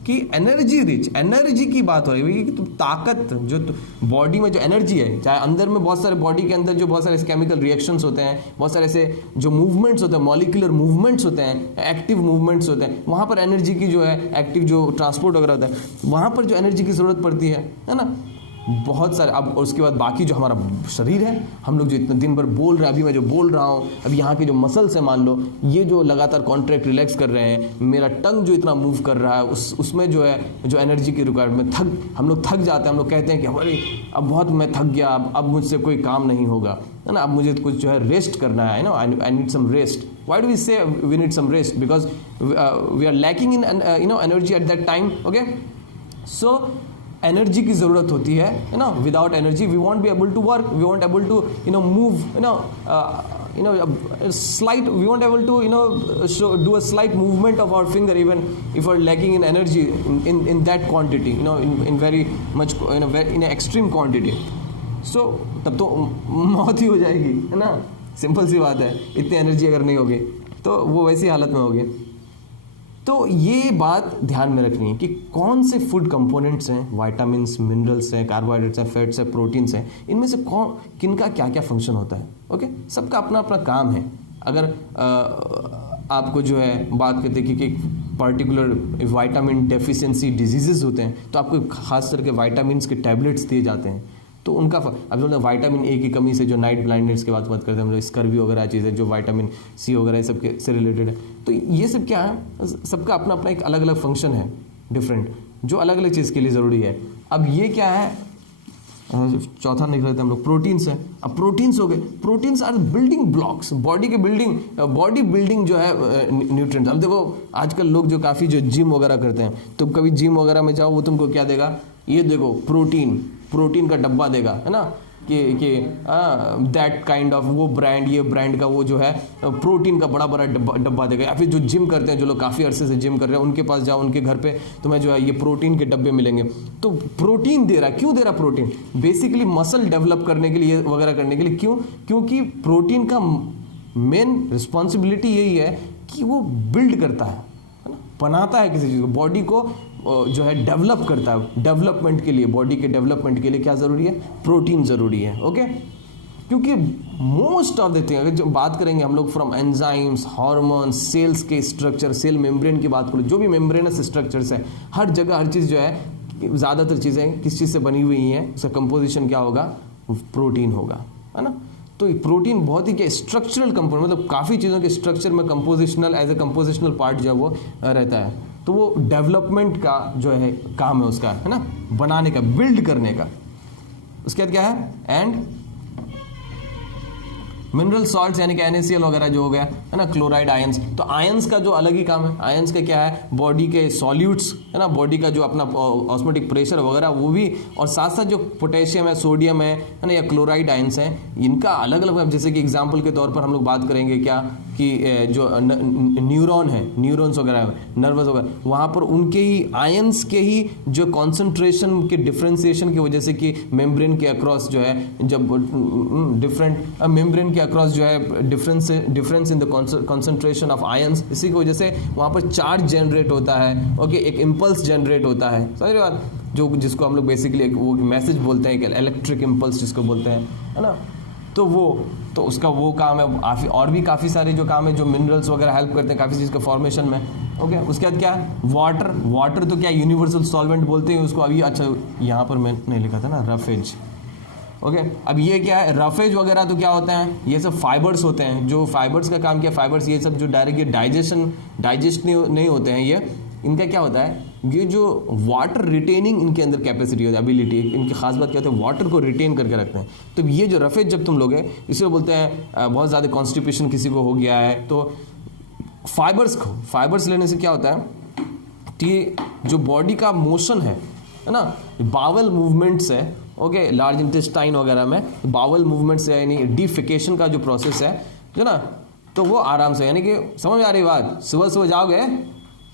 कि एनर्जी रिच, एनर्जी की बात हो रही है कि ताकत जो बॉडी में जो एनर्जी है, चाहे अंदर में बहुत सारे बॉडी के अंदर जो बहुत सारे केमिकल रिएक्शंस होते हैं, बहुत सारे ऐसे जो मूवमेंट्स होते हैं, मॉलिक्यूलर मूवमेंट्स होते हैं, एक्टिव मूवमेंट्स होते हैं, वहाँ पर एनर्जी की जो है एक्टिव जो ट्रांसपोर्ट वगैरह होता है, वहाँ पर जो एनर्जी की ज़रूरत पड़ती है ना, बहुत सारे। अब उसके बाद बाकी जो हमारा शरीर है, हम लोग जो इतना दिन भर बोल रहे हैं, अभी मैं जो बोल रहा हूँ, अब यहाँ के जो मसल्स है मान लो, ये जो लगातार कॉन्ट्रैक्ट रिलैक्स कर रहे हैं, मेरा टंग जो इतना मूव कर रहा है, उसमें जो है जो एनर्जी की रिक्वायरमेंट, हम लोग थक जाते हैं, हम लोग कहते हैं कि हमारे अब बहुत मैं थक गया, अब मुझसे कोई काम नहीं होगा, है ना, अब मुझे कुछ जो है रेस्ट करना है ना, I need some rest. Why do we say we need some rest? Because we are lacking in energy at that time, okay. So energy की ज़रूरत होती है ना, without energy we won't be able to work, we won't able to move, slight, we won't able to do a slight movement of our finger even if we're lacking in energy in that quantity, in very much in an extreme quantity. So तब तो मौत ही हो जाएगी, है ना, simple सी बात है, इतनी एनर्जी अगर नहीं होगी तो वो वैसी हालत में होगी। तो ये बात ध्यान में रखनी है कि कौन से फूड कंपोनेंट्स हैं, विटामिन्स, मिनरल्स हैं, कार्बोहाइड्रेट्स हैं, फैट्स हैं, प्रोटीन्स हैं, इनमें से किनका क्या क्या फंक्शन होता है, ओके। सबका अपना अपना काम है। अगर आपको जो है बात करते हैं कि पर्टिकुलर विटामिन डेफिशिएंसी डिजीजेस होते हैं, तो आपको खास करके विटामिन्स के टैबलेट्स दिए जाते हैं, तो उनका अब जो विटामिन ए की कमी से जो नाइट ब्लाइंडनेस की बात करते हैं हम लोग, स्कर्वी वगैरह चीज़ें जो विटामिन सी वगैरह सबके से रिलेटेड है, तो ये सब क्या है, सबका अपना अपना एक अलग अलग फंक्शन है डिफरेंट, जो अलग अलग चीज़ के लिए ज़रूरी है। अब ये क्या है, चौथा निकल रहे थे हम लोग, प्रोटीन्स है। अब प्रोटीन्स हो गए, proteins are building blocks, body के बॉडी बिल्डिंग जो है न्यूट्रिएंट्स। अब देखो आजकल लोग जो काफ़ी जो जिम वगैरह करते हैं, तो कभी जिम वगैरह में जाओ, वो तुमको क्या देगा, ये देखो प्रोटीन का डब्बा देगा, है ना, कि दैट काइंड ऑफ वो ब्रांड, ये ब्रांड का वो जो है प्रोटीन का बड़ा बड़ा डब्बा देगा। या फिर जो जिम करते हैं, जो लोग काफ़ी अरसे से जिम कर रहे हैं, उनके पास जाओ, उनके घर पे तुम्हें जो है ये प्रोटीन के डब्बे मिलेंगे। तो प्रोटीन दे रहा है, क्यों दे रहा प्रोटीन? बेसिकली मसल डेवलप करने के लिए वगैरह करने के लिए। क्यों? क्योंकि प्रोटीन का मेन रिस्पॉन्सिबिलिटी यही है कि वो बिल्ड करता है ना, बनाता है किसी चीज़ को, बॉडी को जो है डेवलप करता है। डेवलपमेंट के लिए, बॉडी के डेवलपमेंट के लिए क्या ज़रूरी है? प्रोटीन ज़रूरी है, ओके। क्योंकि मोस्ट ऑफ द थिंग, अगर जो बात करेंगे हम लोग फ्रॉम एंजाइम्स, हार्मोन्स, सेल्स के स्ट्रक्चर, सेल मेम्ब्रेन की बात करें, जो भी मेम्ब्रेनस स्ट्रक्चर्स है, हर जगह हर चीज़ जो है, ज़्यादातर चीज़ें किस चीज़ से बनी हुई हैं, उसका कंपोजिशन क्या होगा? प्रोटीन होगा, है ना। तो प्रोटीन बहुत ही क्या स्ट्रक्चरल कंपोनेंट, मतलब काफ़ी चीज़ों के स्ट्रक्चर में compositional, as a compositional part जो है वो रहता है। तो वो डेवलपमेंट का जो है काम है उसका, है ना, बनाने का, बिल्ड करने का। उसके बाद क्या है? एंड मिनरल सॉल्ट्स यानी कि NaCl वगैरह जो हो गया, है ना, क्लोराइड, आयंस। तो आयंस का जो अलग ही काम है, आयंस का क्या है? बॉडी के सॉल्यूट्स, है ना, बॉडी का जो अपना ऑस्मोटिक प्रेशर वगैरह वो भी, और साथ साथ जो पोटेशियम है, सोडियम है ना, या क्लोराइड आयंस हैं, इनका अलग अलग, जैसे कि एग्जाम्पल के तौर पर हम लोग बात करेंगे क्या कि जो न्यूरॉन है, न्यूरॉन्स वगैरह, नर्वस वगैरह, वहाँ पर उनके ही आयंस के ही जो कॉन्सेंट्रेशन के डिफ्रेंसिएशन की वजह से कि मेम्ब्रेन के अक्रॉस जो है, जब डिफरेंट मेम्ब्रेन अक्रॉस जो है difference in the concentration of ions, इसी की वजह से वहाँ पर चार्ज जनरेट होता है, ओके, एक इम्पल्स जनरेट होता है, समझ रहे बात, जो जिसको हम लोग बेसिकली वो मैसेज बोलते हैं, इलेक्ट्रिक इम्पल्स जिसको बोलते हैं, है ना। तो उसका वो काम है। और भी काफ़ी सारे जो काम है जो मिनरल्स वगैरह हेल्प करते हैं काफ़ी चीज़ के फॉर्मेशन में। ओके, उसके बाद क्या है, वाटर तो क्या यूनिवर्सल सॉल्वेंट बोलते हैं उसको। अभी अच्छा यहाँ पर मैंने लिखा था ना रफेज। ओके, अब ये क्या है, रफेज वगैरह तो क्या होते हैं, ये सब फाइबर्स होते हैं। जो फाइबर्स का काम किया, फाइबर्स ये सब जो डायरेक्ट ये डाइजेस्ट नहीं होते हैं, ये इनका क्या होता है, ये जो वाटर रिटेनिंग इनके अंदर कैपेसिटी होती है, एबिलिटी, इनकी खास बात क्या होती है, वाटर को रिटेन करके रखते हैं। तो ये जो रफेज जब तुम लोगे, इसे बोलते हैं बहुत ज़्यादा कॉन्स्टिपेशन किसी को हो गया है तो फाइबर्स लेने से क्या होता है कि जो बॉडी का मोशन है ना, बावल मूवमेंट्स है, ओके, लार्ज इंटेस्टाइन वगैरह में बावल मूवमेंट्स है, यानी डिफिकेशन का जो प्रोसेस है जो ना, तो वो आराम से, यानी कि समझ आ रही बात, सुबह जाओगे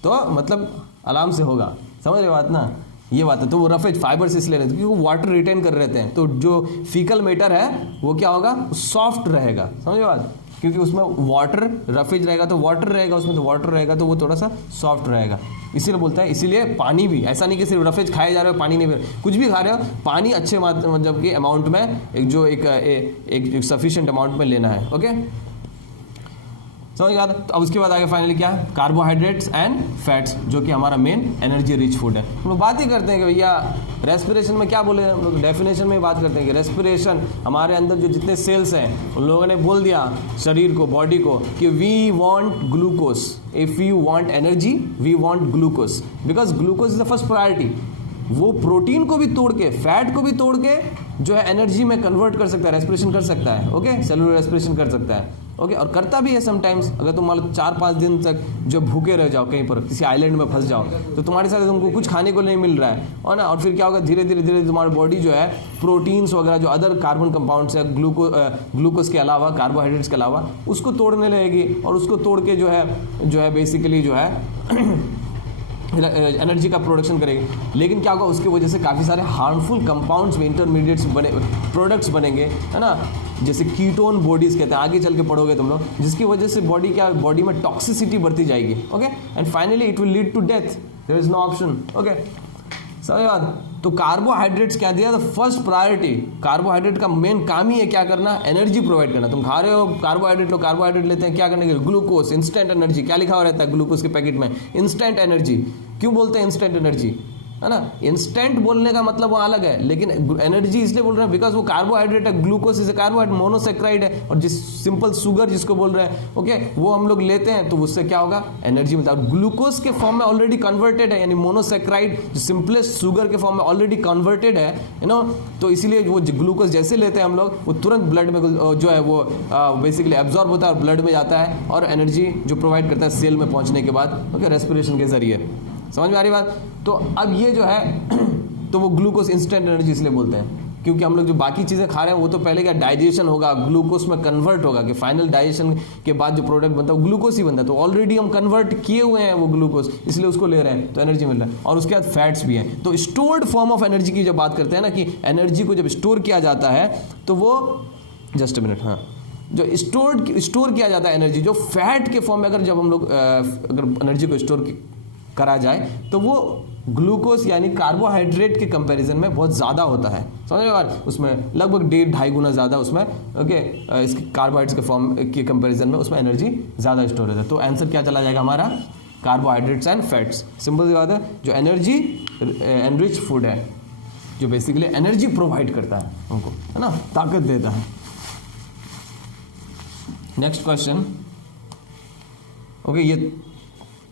तो मतलब आराम से होगा, समझ रहे बात ना, ये बात है। तो वो रफेज फाइबर्स इसलिए रहते हैं क्योंकि वो वाटर रिटेन कर रहते हैं। तो जो फीकल मैटर है वो क्या होगा, सॉफ्ट रहेगा, समझ बात, क्योंकि उसमें वाटर रफेज रहेगा तो वाटर रहेगा उसमें, तो वाटर रहेगा तो वो थोड़ा सा सॉफ्ट रहेगा, इसीलिए बोलता है। इसीलिए पानी भी ऐसा नहीं कि सिर्फ रफेज खाए जा रहे हो, पानी नहीं, कुछ भी खा रहे हो, पानी अच्छे मतलब कि अमाउंट में एक सफिशिएंट अमाउंट में लेना है। ओके, समझ गया। तो अब उसके बाद आगे फाइनली क्या है, कार्बोहाइड्रेट्स एंड फैट्स, जो कि हमारा मेन एनर्जी रिच फूड है। हम लोग बात ही करते हैं कि भैया रेस्पिरेशन में क्या बोले, हम लोग डेफिनेशन में बात करते हैं कि रेस्पिरेशन, हमारे अंदर जो जितने सेल्स हैं उन लोगों ने बोल दिया शरीर को, बॉडी को, कि we want glucose, if you want energy we want glucose, because glucose is the first priority. वो प्रोटीन को भी तोड़ के, फैट को भी तोड़ के जो है एनर्जी में कन्वर्ट कर सकता है, रेस्पिरेशन कर सकता है। ओके, सेलुलर रेस्पिरेशन कर सकता है। ओके, और करता भी है समटाइम्स। अगर तुम मान लो 4-5 दिन तक जो भूखे रह जाओ, कहीं पर किसी आइलैंड में फंस जाओ, तो तुम्हारे साथ तुमको कुछ खाने को नहीं मिल रहा है, और ना, और फिर क्या होगा, धीरे धीरे तुम्हारी बॉडी जो है प्रोटीन्स वगैरह जो अदर कार्बन कंपाउंड्स है, ग्लूकोज के अलावा, कार्बोहाइड्रेट्स के अलावा, उसको तोड़ने लगेगी, और उसको तोड़ के जो है बेसिकली जो है एनर्जी का प्रोडक्शन करेगी। लेकिन क्या होगा, उसकी वजह से काफ़ी सारे हार्मफुल कंपाउंड्स में इंटरमीडिएट्स प्रोडक्ट्स बनेंगे, है ना, जैसे कीटोन बॉडीज कहते हैं, आगे चल के पढ़ोगे तुम लोग, जिसकी वजह से बॉडी में टॉक्सिसिटी बढ़ती जाएगी। Okay, and finally it will lead to death, there is no option. Okay, समझ बात। तो कार्बोहाइड्रेट्स क्या दिया, द फर्स्ट प्रायोरिटी, कार्बोहाइड्रेट का मेन काम ही है क्या करना, एनर्जी प्रोवाइड करना। तुम खा रहे हो कार्बोहाइड्रेट, लोग कार्बोहाइड्रेट लेते हैं क्या करने के लिए, ग्लूकोज, इंस्टेंट एनर्जी। क्या लिखा हुआ रहता है ग्लूकोज के पैकेट में, इंस्टेंट एनर्जी। क्यों बोलते हैं इंस्टेंट एनर्जी, है ना, इंस्टेंट बोलने का मतलब वो अलग है, लेकिन एनर्जी इसलिए बोल रहे हैं बिकॉज वो कार्बोहाइड्रेट है, ग्लूकोज इज कार्बोहाइड्रेट, मोनोसेक्राइड है, और जिस सिंपल शुगर जिसको बोल रहे हैं, ओके, वो हम लोग लेते हैं तो उससे क्या होगा, एनर्जी मिलता है। ग्लूकोज के फॉर्म में ऑलरेडी कन्वर्टेड है, यानी मोनोसेक्राइड जो सिंपलेस्ट शुगर के फॉर्म में ऑलरेडी कन्वर्टेड है, यू नो, तो इसलिए वो ग्लूकोज जैसे लेते हैं हम लोग, वो तुरंत ब्लड में जो है वो बेसिकली एब्जॉर्ब होता है और ब्लड में जाता है, और एनर्जी जो प्रोवाइड करता है सेल में पहुंचने के बाद, ओके, रेस्पिरेशन के जरिए। समझ में आ रही बात। तो अब ये जो है, तो वो ग्लूकोज इंस्टेंट एनर्जी इसलिए बोलते हैं क्योंकि हम लोग जो बाकी चीज़ें खा रहे हैं वो तो पहले क्या डाइजेशन होगा, ग्लूकोज में कन्वर्ट होगा, कि फाइनल डाइजेशन के बाद जो प्रोडक्ट बनता है वो ग्लूकोज ही बनता है। तो ऑलरेडी हम कन्वर्ट किए हुए हैं वो ग्लूकोज, इसलिए उसको ले रहे हैं, तो एनर्जी मिल रहा है। और उसके बाद फैट्स भी हैं। तो स्टोर्ड फॉर्म ऑफ एनर्जी की जब बात करते हैं ना, कि एनर्जी को जब स्टोर किया जाता है तो वो, जस्ट अ मिनट, हाँ, जो स्टोर किया जाता है एनर्जी, जो फैट के फॉर्म में अगर जब हम लोग अगर एनर्जी को स्टोर करा जाए तो वो ग्लूकोज यानी कार्बोहाइड्रेट के कंपैरिजन में बहुत ज़्यादा होता है। समझ में बात, उसमें लगभग 1.5-2.5 गुना ज़्यादा उसमें, ओके, इसके कार्बोहाइड्रेट्स के फॉर्म के कंपैरिजन में उसमें एनर्जी ज़्यादा स्टोर होता है। तो आंसर क्या चला जाएगा हमारा, कार्बोहाइड्रेट्स एंड फैट्स। सिंपल सी बात है, जो एनर्जी एनरिच फूड है, जो बेसिकली एनर्जी प्रोवाइड करता है हमको, है ना, ताकत देता है। नेक्स्ट क्वेश्चन, ओके, ये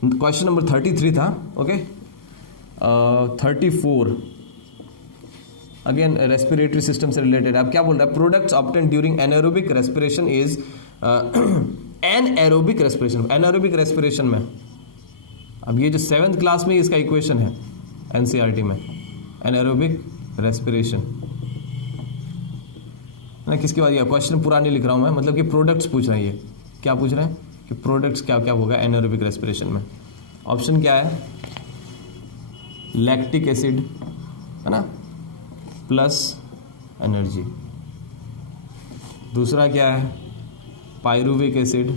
क्वेश्चन नंबर 33 था। ओके, 34 अगेन रेस्पिरेटरी सिस्टम से रिलेटेड। अब क्या बोल रहा है, products obtain during anaerobic respiration is anaerobic respiration. Anaerobic respiration में, अब ये जो 7th क्लास में इसका इक्वेशन है एनसीईआरटी में, एनारोबिक रेस्पिरेशन ना, किसके बाद, क्वेश्चन पूरा नहीं लिख रहा हूं मैं, मतलब कि प्रोडक्ट्स पूछ रहे हैं। ये क्या पूछ रहे हैं कि प्रोडक्ट्स क्या क्या होगा एनारोबिक रेस्पिरेशन में। ऑप्शन क्या है, लैक्टिक एसिड, है ना, प्लस एनर्जी। दूसरा क्या है, पायरुविक एसिड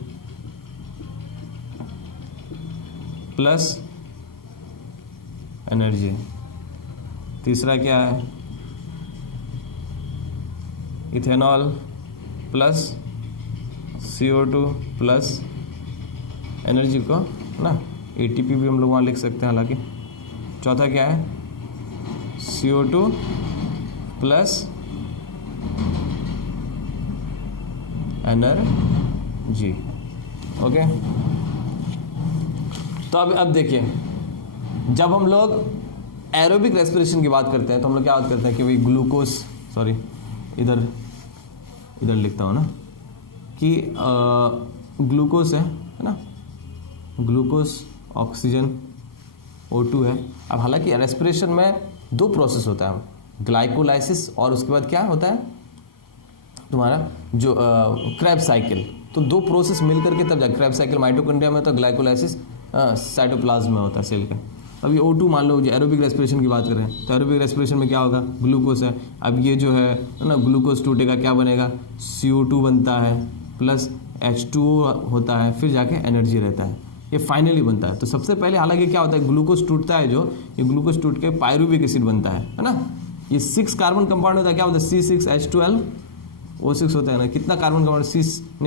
प्लस एनर्जी। तीसरा क्या है, ethanol plus CO2 plus energy को ना ATP भी हम लोग वहाँ लिख सकते हैं। हालांकि चौथा क्या है, CO2 प्लस एनर्जी। ओके, तो अब देखिए, जब हम लोग एरोबिक रेस्पिरेशन की बात करते हैं तो हम लोग क्या बात करते हैं कि भाई ग्लूकोज, सॉरी इधर लिखता हूँ ना कि ग्लूकोज है ना, ग्लूकोज, ऑक्सीजन, O2 है। अब हालांकि रेस्पिरेशन में दो प्रोसेस होता है, ग्लाइकोलाइसिस और उसके बाद क्या होता है तुम्हारा जो क्रेब्स साइकिल। तो दो प्रोसेस मिल करके तब जाए, क्रेब्स साइकिल माइटोकॉन्ड्रिया में, तो ग्लाइकोलाइसिस साइटोप्लाज्म में होता है सेल का। अब ये O2 मान लो, जो एरोबिक रेस्पिरेशन की बात कर रहे हैं, तो एरोबिक रेस्पिरेशन में क्या होगा, ग्लूकोज है। अब ये जो है ना, ग्लूकोज टूटेगा, क्या बनेगा, CO2 बनता है प्लस H2O होता है, फिर जाके एनर्जी रहता है, ये फाइनली बनता है। तो सबसे पहले हालांकि क्या होता है, ग्लूकोज टूटता है, जो ये ग्लूकोज टूट के पायरुविक एसिड बनता है ना। ये 6 कार्बन कंपाउंड होता है, क्या होता है, C6H12O6 होता है ना। कितना carbon compound,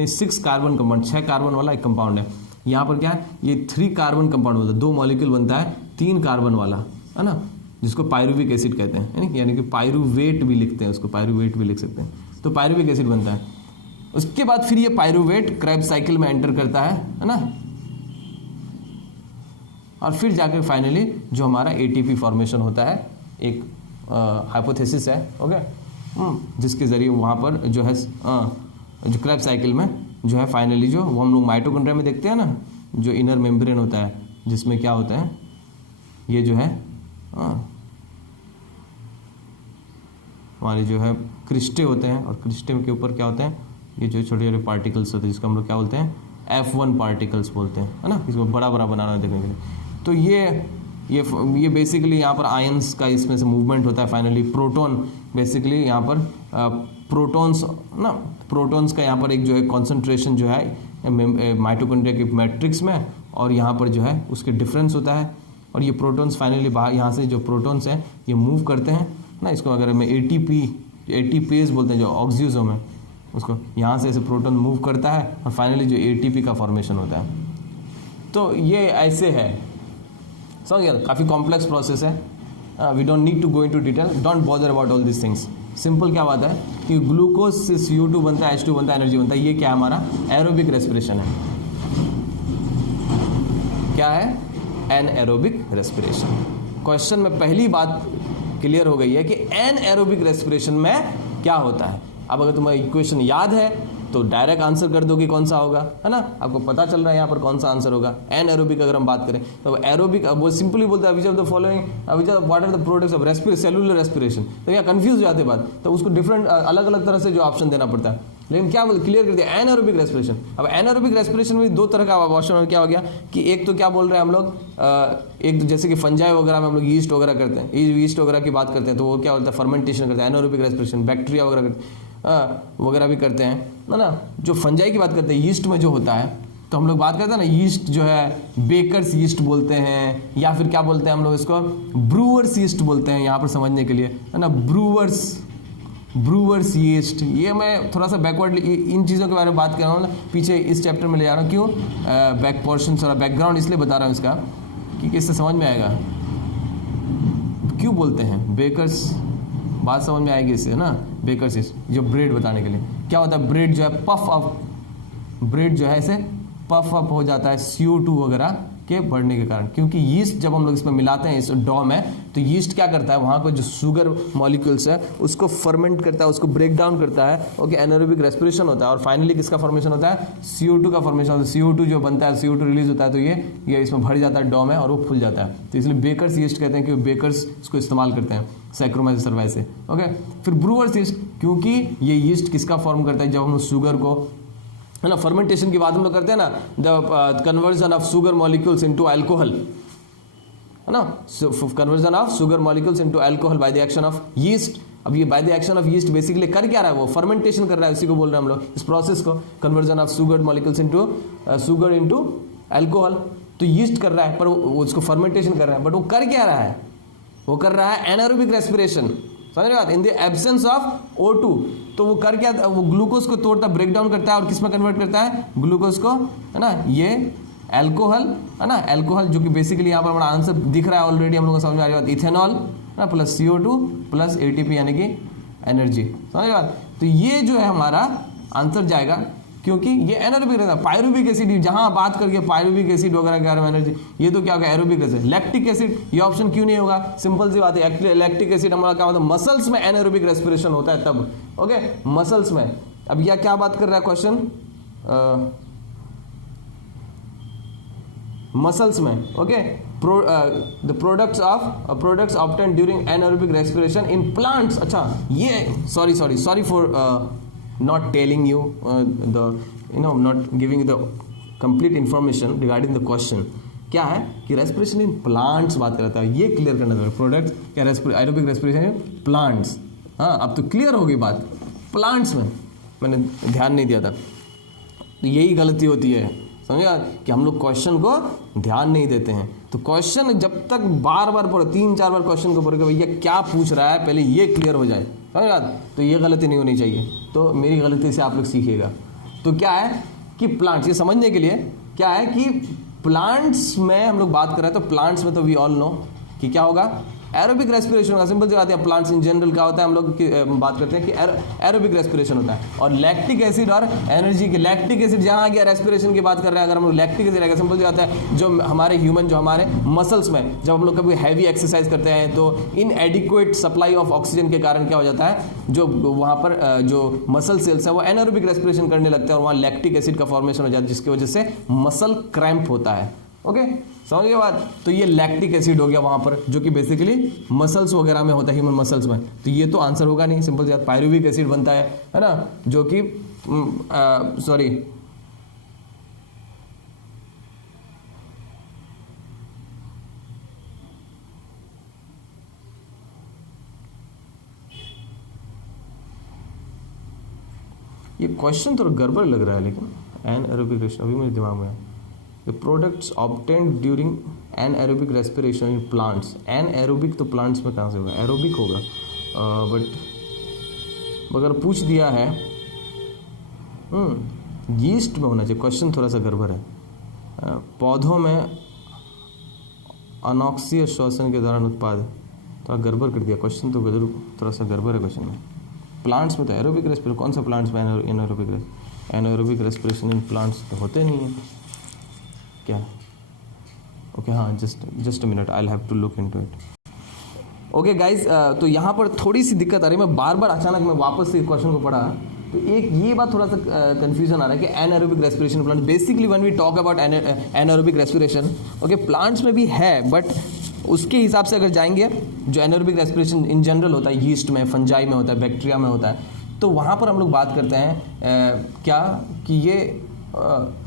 6 carbon compound, 6 carbon वाला एक कंपाउंड है। यहाँ पर क्या है, ये 3 कार्बन कंपाउंड होता है, 2 मॉलिक्यूल बनता है 3 कार्बन वाला, है ना, जिसको पायरुविक एसिड कहते हैं, यानी कि पायरुवेट भी लिखते हैं उसको, पायरुवेट भी लिख सकते हैं। तो पायरुविक एसिड बनता है। उसके बाद फिर ये पायरुवेट क्रेब्स साइकिल में एंटर करता है ना, और फिर जाकर फाइनली जो हमारा ATP फॉर्मेशन होता है, एक हाइपोथेसिस है, ओके, जिसके जरिए वहाँ पर जो है जो क्रेब्स साइकिल में जो है फाइनली जो वो हम लोग माइटोकॉन्ड्रिया में देखते हैं ना, जो इनर मेम्ब्रेन होता है, जिसमें क्या होता है, ये जो है हमारे जो है क्रिस्टे होते हैं, और क्रिस्टे के ऊपर क्या होते हैं, ये जो छोटे छोटे पार्टिकल्स होते हैं, जिसको हम लोग क्या बोलते हैं, F1 पार्टिकल्स बोलते हैं, है ना, इसको बड़ा बड़ा बनाना देखने के लिए। तो ये बेसिकली यहाँ पर आयंस का इसमें से मूवमेंट होता है। फाइनली प्रोटॉन, बेसिकली यहाँ पर प्रोटॉन्स ना, प्रोटॉन्स का यहाँ पर एक जो है कॉन्सेंट्रेशन जो है माइटोकॉन्ड्रिया की मैट्रिक्स में, और यहाँ पर जो है उसके डिफरेंस होता है, और ये प्रोटॉन्स फाइनली बाहर, यहाँ से जो प्रोटॉन्स हैं ये मूव करते हैं ना, इसको अगर मैं ATPase बोलते हैं, जो ऑक्सीजोम है उसको, यहाँ से ऐसे प्रोटॉन मूव करता है, और फाइनली जो ATP का फॉर्मेशन होता है। तो ये ऐसे है, समझ गया, काफ़ी कॉम्प्लेक्स प्रोसेस है। We don't need to go into detail, don't bother about all this things. Simple क्या बात है कि ग्लूकोज से CO2 बनता है, H2 बनता है, एनर्जी बनता है। ये क्या हमारा एरोबिक रेस्पिरेशन है। क्या है, एनएरोबिक रेस्पिरेशन। क्वेश्चन में पहली बात क्लियर हो गई है कि एनएरोबिक रेस्पिरेशन में क्या होता है। अब अगर तुम्हें इक्वेशन याद है तो डायरेक्ट आंसर कर दोगे कौन सा होगा, है ना, आपको पता चल रहा है यहाँ पर कौन सा आंसर होगा। एनएरोबिक अगर हम बात करें तो एरोबिक, अब वो सिंपली बोलते हैं, which of the following, what are the products of cellular respiration. तो यहाँ कंफ्यूज हो जाते बात, तो उसको डिफरेंट अलग अलग तरह से जो ऑप्शन देना पड़ता है। लेकिन क्या बोल क्लियर कर दिया, एनएरोबिक रेस्पिरेशन। अब एनएरोबिक रेस्पिरेशन में दो तरह का ऑप्शन क्या हो गया कि एक तो क्या बोल रहे हैं हम लोग, एक तो जैसे कि फंजाई वगैरह में हम लोग यीस्ट वगैरह करते हैं, यीस्ट वगैरह की बात करते हैं, तो वो क्या बोलता है, फर्मेंटेशन करते हैं, एनएरोबिक रेस्पिरेशन। बैक्टीरिया वगैरह वगैरह भी करते हैं, है ना। जो फंजाई की बात करते हैं, यीस्ट में जो होता है, तो हम लोग बात करते हैं ना, यीस्ट जो है बेकर्स यीस्ट बोलते हैं, या फिर क्या बोलते हैं हम लोग इसको, ब्रूअर्स यीस्ट बोलते हैं, यहाँ पर समझने के लिए, है ना, ब्रूअर्स यीस्ट। ये मैं थोड़ा सा बैकवर्ड इन चीज़ों के बारे में बात कर रहा हूँ, पीछे इस चैप्टर में ले जा रहा हूँ। क्यों, बैक पोर्शन थोड़ा बैकग्राउंड इसलिए बता रहा हूँ इसका कि इससे समझ में आएगा क्यों बोलते हैं बेकर्स, बात समझ में आएगी इससे, है ना। बेकर्स यीस्ट जो ब्रेड बताने के लिए क्या होता है, ब्रेड जो है पफ अप, ब्रेड जो है ऐसे पफ अप हो जाता है CO2 वगैरह के बढ़ने के कारण, क्योंकि यीस्ट जब हम लोग इसमें मिलाते हैं इस डॉ में, तो यीस्ट क्या करता है, वहाँ पर जो शुगर मॉलिक्यूल्स है उसको फर्मेंट करता है, उसको ब्रेक डाउन करता है, ओके, एनारोबिक रेस्पिरेशन होता है, और फाइनली किसका फॉर्मेशन होता है, CO2 का फॉर्मेशन होता है। CO2 जो बनता है, CO2 रिलीज होता है, तो ये इसमें भर जाता है डॉ में, और वो फुल जाता है। तो इसलिए बेकर्स यीस्ट कहते हैं, क्योंकि बेकर्स इसको इस्तेमाल करते हैं सैक्रोमाइज़ सर्वाइस से, ओके। फिर ब्रूअर्स यीस्ट, क्योंकि ये यीस्ट किसका फॉर्म करता है, जब हम शुगर को, है ना, फर्मेंटेशन की बात हम लोग करते हैं ना, the conversion of sugar molecules into alcohol, है ना, conversion of sugar molecules into alcohol by the action of yeast. अब ये by the action of yeast basically कर क्या रहा है, वो फर्मेंटेशन कर रहा है, उसी को बोल रहे हैं हम लोग, इस प्रोसेस को, conversion of sugar molecules into sugar into alcohol. तो यीस्ट कर रहा है, पर वो उसको फर्मेंटेशन कर रहा है, बट वो कर क्या रहा है, वो कर रहा है एनारोबिक रेस्पिरेशन, समझ रहे हो बात? In the absence of O2 तो वो कर क्या, वो ग्लूकोज को तोड़ता, ब्रेक डाउन करता है और किस में कन्वर्ट करता है, ग्लूकोज को, है ना, ये एल्कोहल, है ना, एल्कोहल जो कि बेसिकली यहाँ पर हमारा आंसर दिख रहा है ऑलरेडी, हम लोग को समझ में आ रही है, इथेनॉल ना प्लस CO2 प्लस ATP यानी कि एनर्जी। समझ रहे बात? तो ये जो है हमारा आंसर जाएगा, क्योंकि ये एनारोबिक रहता है। पायरुविक एसिड, जहां बात करके पायरुविक एसिड वगैरह के बारे में एनर्जी, ये तो क्या होगा, एरोबिक एसिड। लैक्टिक एसिड, ये ऑप्शन क्यों नहीं होगा, सिंपल सी बात है, लैक्टिक एसिड हमारा क्या मतलब मसल्स में एनारोबिक रेस्पिरेशन होता है तब, ओके, मसल्स में। अब यह क्या बात कर रहा है क्वेश्चन, मसल्स में, okay, the products obtained during anaerobic respiration in plants. अच्छा ये sorry for not telling you not giving you the complete information regarding the question। क्या है कि रेस्पिरेशन इन प्लांट्स बात करता है, ये क्लियर करना चाहिए। प्रोडक्ट क्या, एरोबिक रेस्पिरेशन इन प्लांट्स। हाँ अब तो क्लियर होगी बात, प्लांट्स में मैंने ध्यान नहीं दिया था, तो यही गलती होती है, समझा, कि हम लोग क्वेश्चन को ध्यान नहीं देते हैं। तो क्वेश्चन जब तक बार बार पढ़ो, 3-4 बार क्वेश्चन को पढ़ के भैया क्या पूछ रहा है, पहले ये क्लियर हो जाए, समझ, तो ये गलती नहीं होनी चाहिए। तो मेरी गलती से आप लोग सीखिएगा। तो क्या है कि प्लांट्स, ये समझने के लिए क्या है कि प्लांट्स में हम लोग बात कर रहे हैं, तो प्लांट्स में तो वी ऑल नो कि क्या होगा, एरोबिक रेस्पिरेशन होगा। सिंपल सी बात है, प्लांट्स इन जनरल क्या होता है, हम लोग बात करते हैं कि एरोबिक रेस्पिरेशन होता है। और लैक्टिक एसिड और एनर्जी के, लैक्टिक एसिड जहाँ आ गया, रेस्पिरेशन की बात कर रहे हैं, अगर हम लोग लैक्टिक एसिड आएगा, सिंपल सी बात है, जो हमारे ह्यूमन, जो हमारे मसल्स में जब हम लोग कभी हैवी एक्सरसाइज करते हैं तो इनएडिक्वेट सप्लाई ऑफ ऑक्सीजन के कारण क्या हो जाता है, जो वहाँ पर जो मसल सेल्स है वो एनारोबिक रेस्पिरेशन करने लगते हैं और वहाँ लैक्टिक एसिड का फॉर्मेशन हो जाता है, जिसकी वजह से मसल क्रैम्प होता है। ओके, समझ गए बात? तो ये लैक्टिक एसिड हो गया वहां पर, जो कि बेसिकली मसल्स वगैरह में होता है, ह्यूमन मसल्स में। तो ये तो आंसर होगा नहीं, सिंपल सी बात। पायरुविक एसिड बनता है ना, जो कि सॉरी ये क्वेश्चन थोड़ा गड़बड़ लग रहा है, लेकिन एनारोबिक रेस्पिरेशन अभी मेरे दिमाग में है। The products obtained during anaerobic respiration in plants। anaerobic तो plants में कहाँ से होगा, aerobic होगा, बट अगर पूछ दिया है यीस्ट में होना चाहिए। क्वेश्चन थोड़ा सा गड़बड़ है। पौधों में अनॉक्सीय श्वसन के दौरान उत्पाद, थोड़ा गड़बड़ कर दिया क्वेश्चन, तो थोड़ा सा गड़बड़ है क्वेश्चन में। प्लांट्स में तो एरोबिक रेस्पिरेशन, कौन सा प्लांट्स में एनारोबिक रेस्पिरेशन इन प्लांट्स तो होते नहीं है क्या? ओके हाँ, just a minute, I will have to look into it. Okay guys, तो यहाँ पर थोड़ी सी दिक्कत आ रही है। मैं बार बार अचानक मैं वापस से क्वेश्चन को पढ़ा, तो एक ये बात थोड़ा सा कंफ्यूजन आ रहा है कि anaerobic respiration plant, basically when we talk about anaerobic respiration, okay, plants में भी है, बट उसके हिसाब से अगर जाएंगे, जो एनारोबिक रेस्पिरेशन इन जनरल होता है, यीस्ट में, फंजाई में होता है, बैक्टीरिया में होता है, तो वहाँ पर हम लोग बात करते हैं क्या कि ये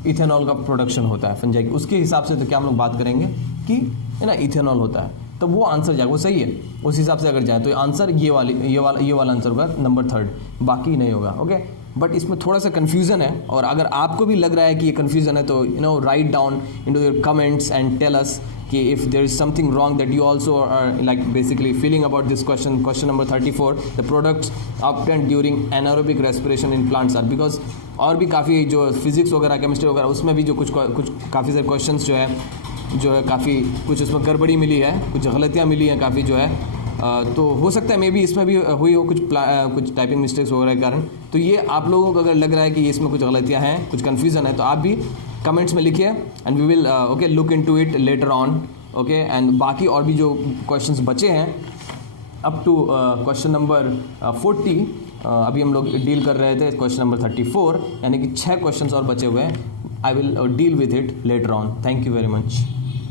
इथेनॉल का प्रोडक्शन होता है फंजाई, उसके हिसाब से तो क्या हम लोग बात करेंगे कि है ना इथेनॉल होता है, तो वो आंसर जाएगा, वो सही है। उस हिसाब से अगर जाए तो आंसर ये वाला आंसर होगा नंबर 3, बाकी नहीं होगा। ओके, बट इसमें थोड़ा सा कन्फ्यूजन है, और अगर आपको भी लग रहा है कि ये कन्फ्यूजन है तो write down into your comments and tell us कि if there is something wrong that you also are like basically feeling about this question number 34, the products obtained during anaerobic respiration in plants are, because और भी काफ़ी जो physics वगैरह, chemistry वगैरह, उसमें भी जो कुछ काफ़ी सारे क्वेश्चंस जो है काफ़ी कुछ उसमें गड़बड़ी मिली है, कुछ गलतियाँ मिली हैं काफ़ी जो है, तो हो सकता है मे बी इसमें भी हुई हो कुछ टाइपिंग मिस्टेक्स वगैरह के कारण। तो ये आप लोगों को अगर लग रहा है कि इसमें कुछ गलतियाँ हैं, कुछ कन्फ्यूज़न है, तो आप भी कमेंट्स में लिखिए and we will okay look into it later on. Okay, and बाकी और भी जो क्वेश्चंस बचे हैं अप टू क्वेश्चन नंबर 40, अभी हम लोग डील कर रहे थे क्वेश्चन नंबर 34, यानी कि 6 क्वेश्चंस और बचे हुए हैं। I will deal with it later on. Thank you very much.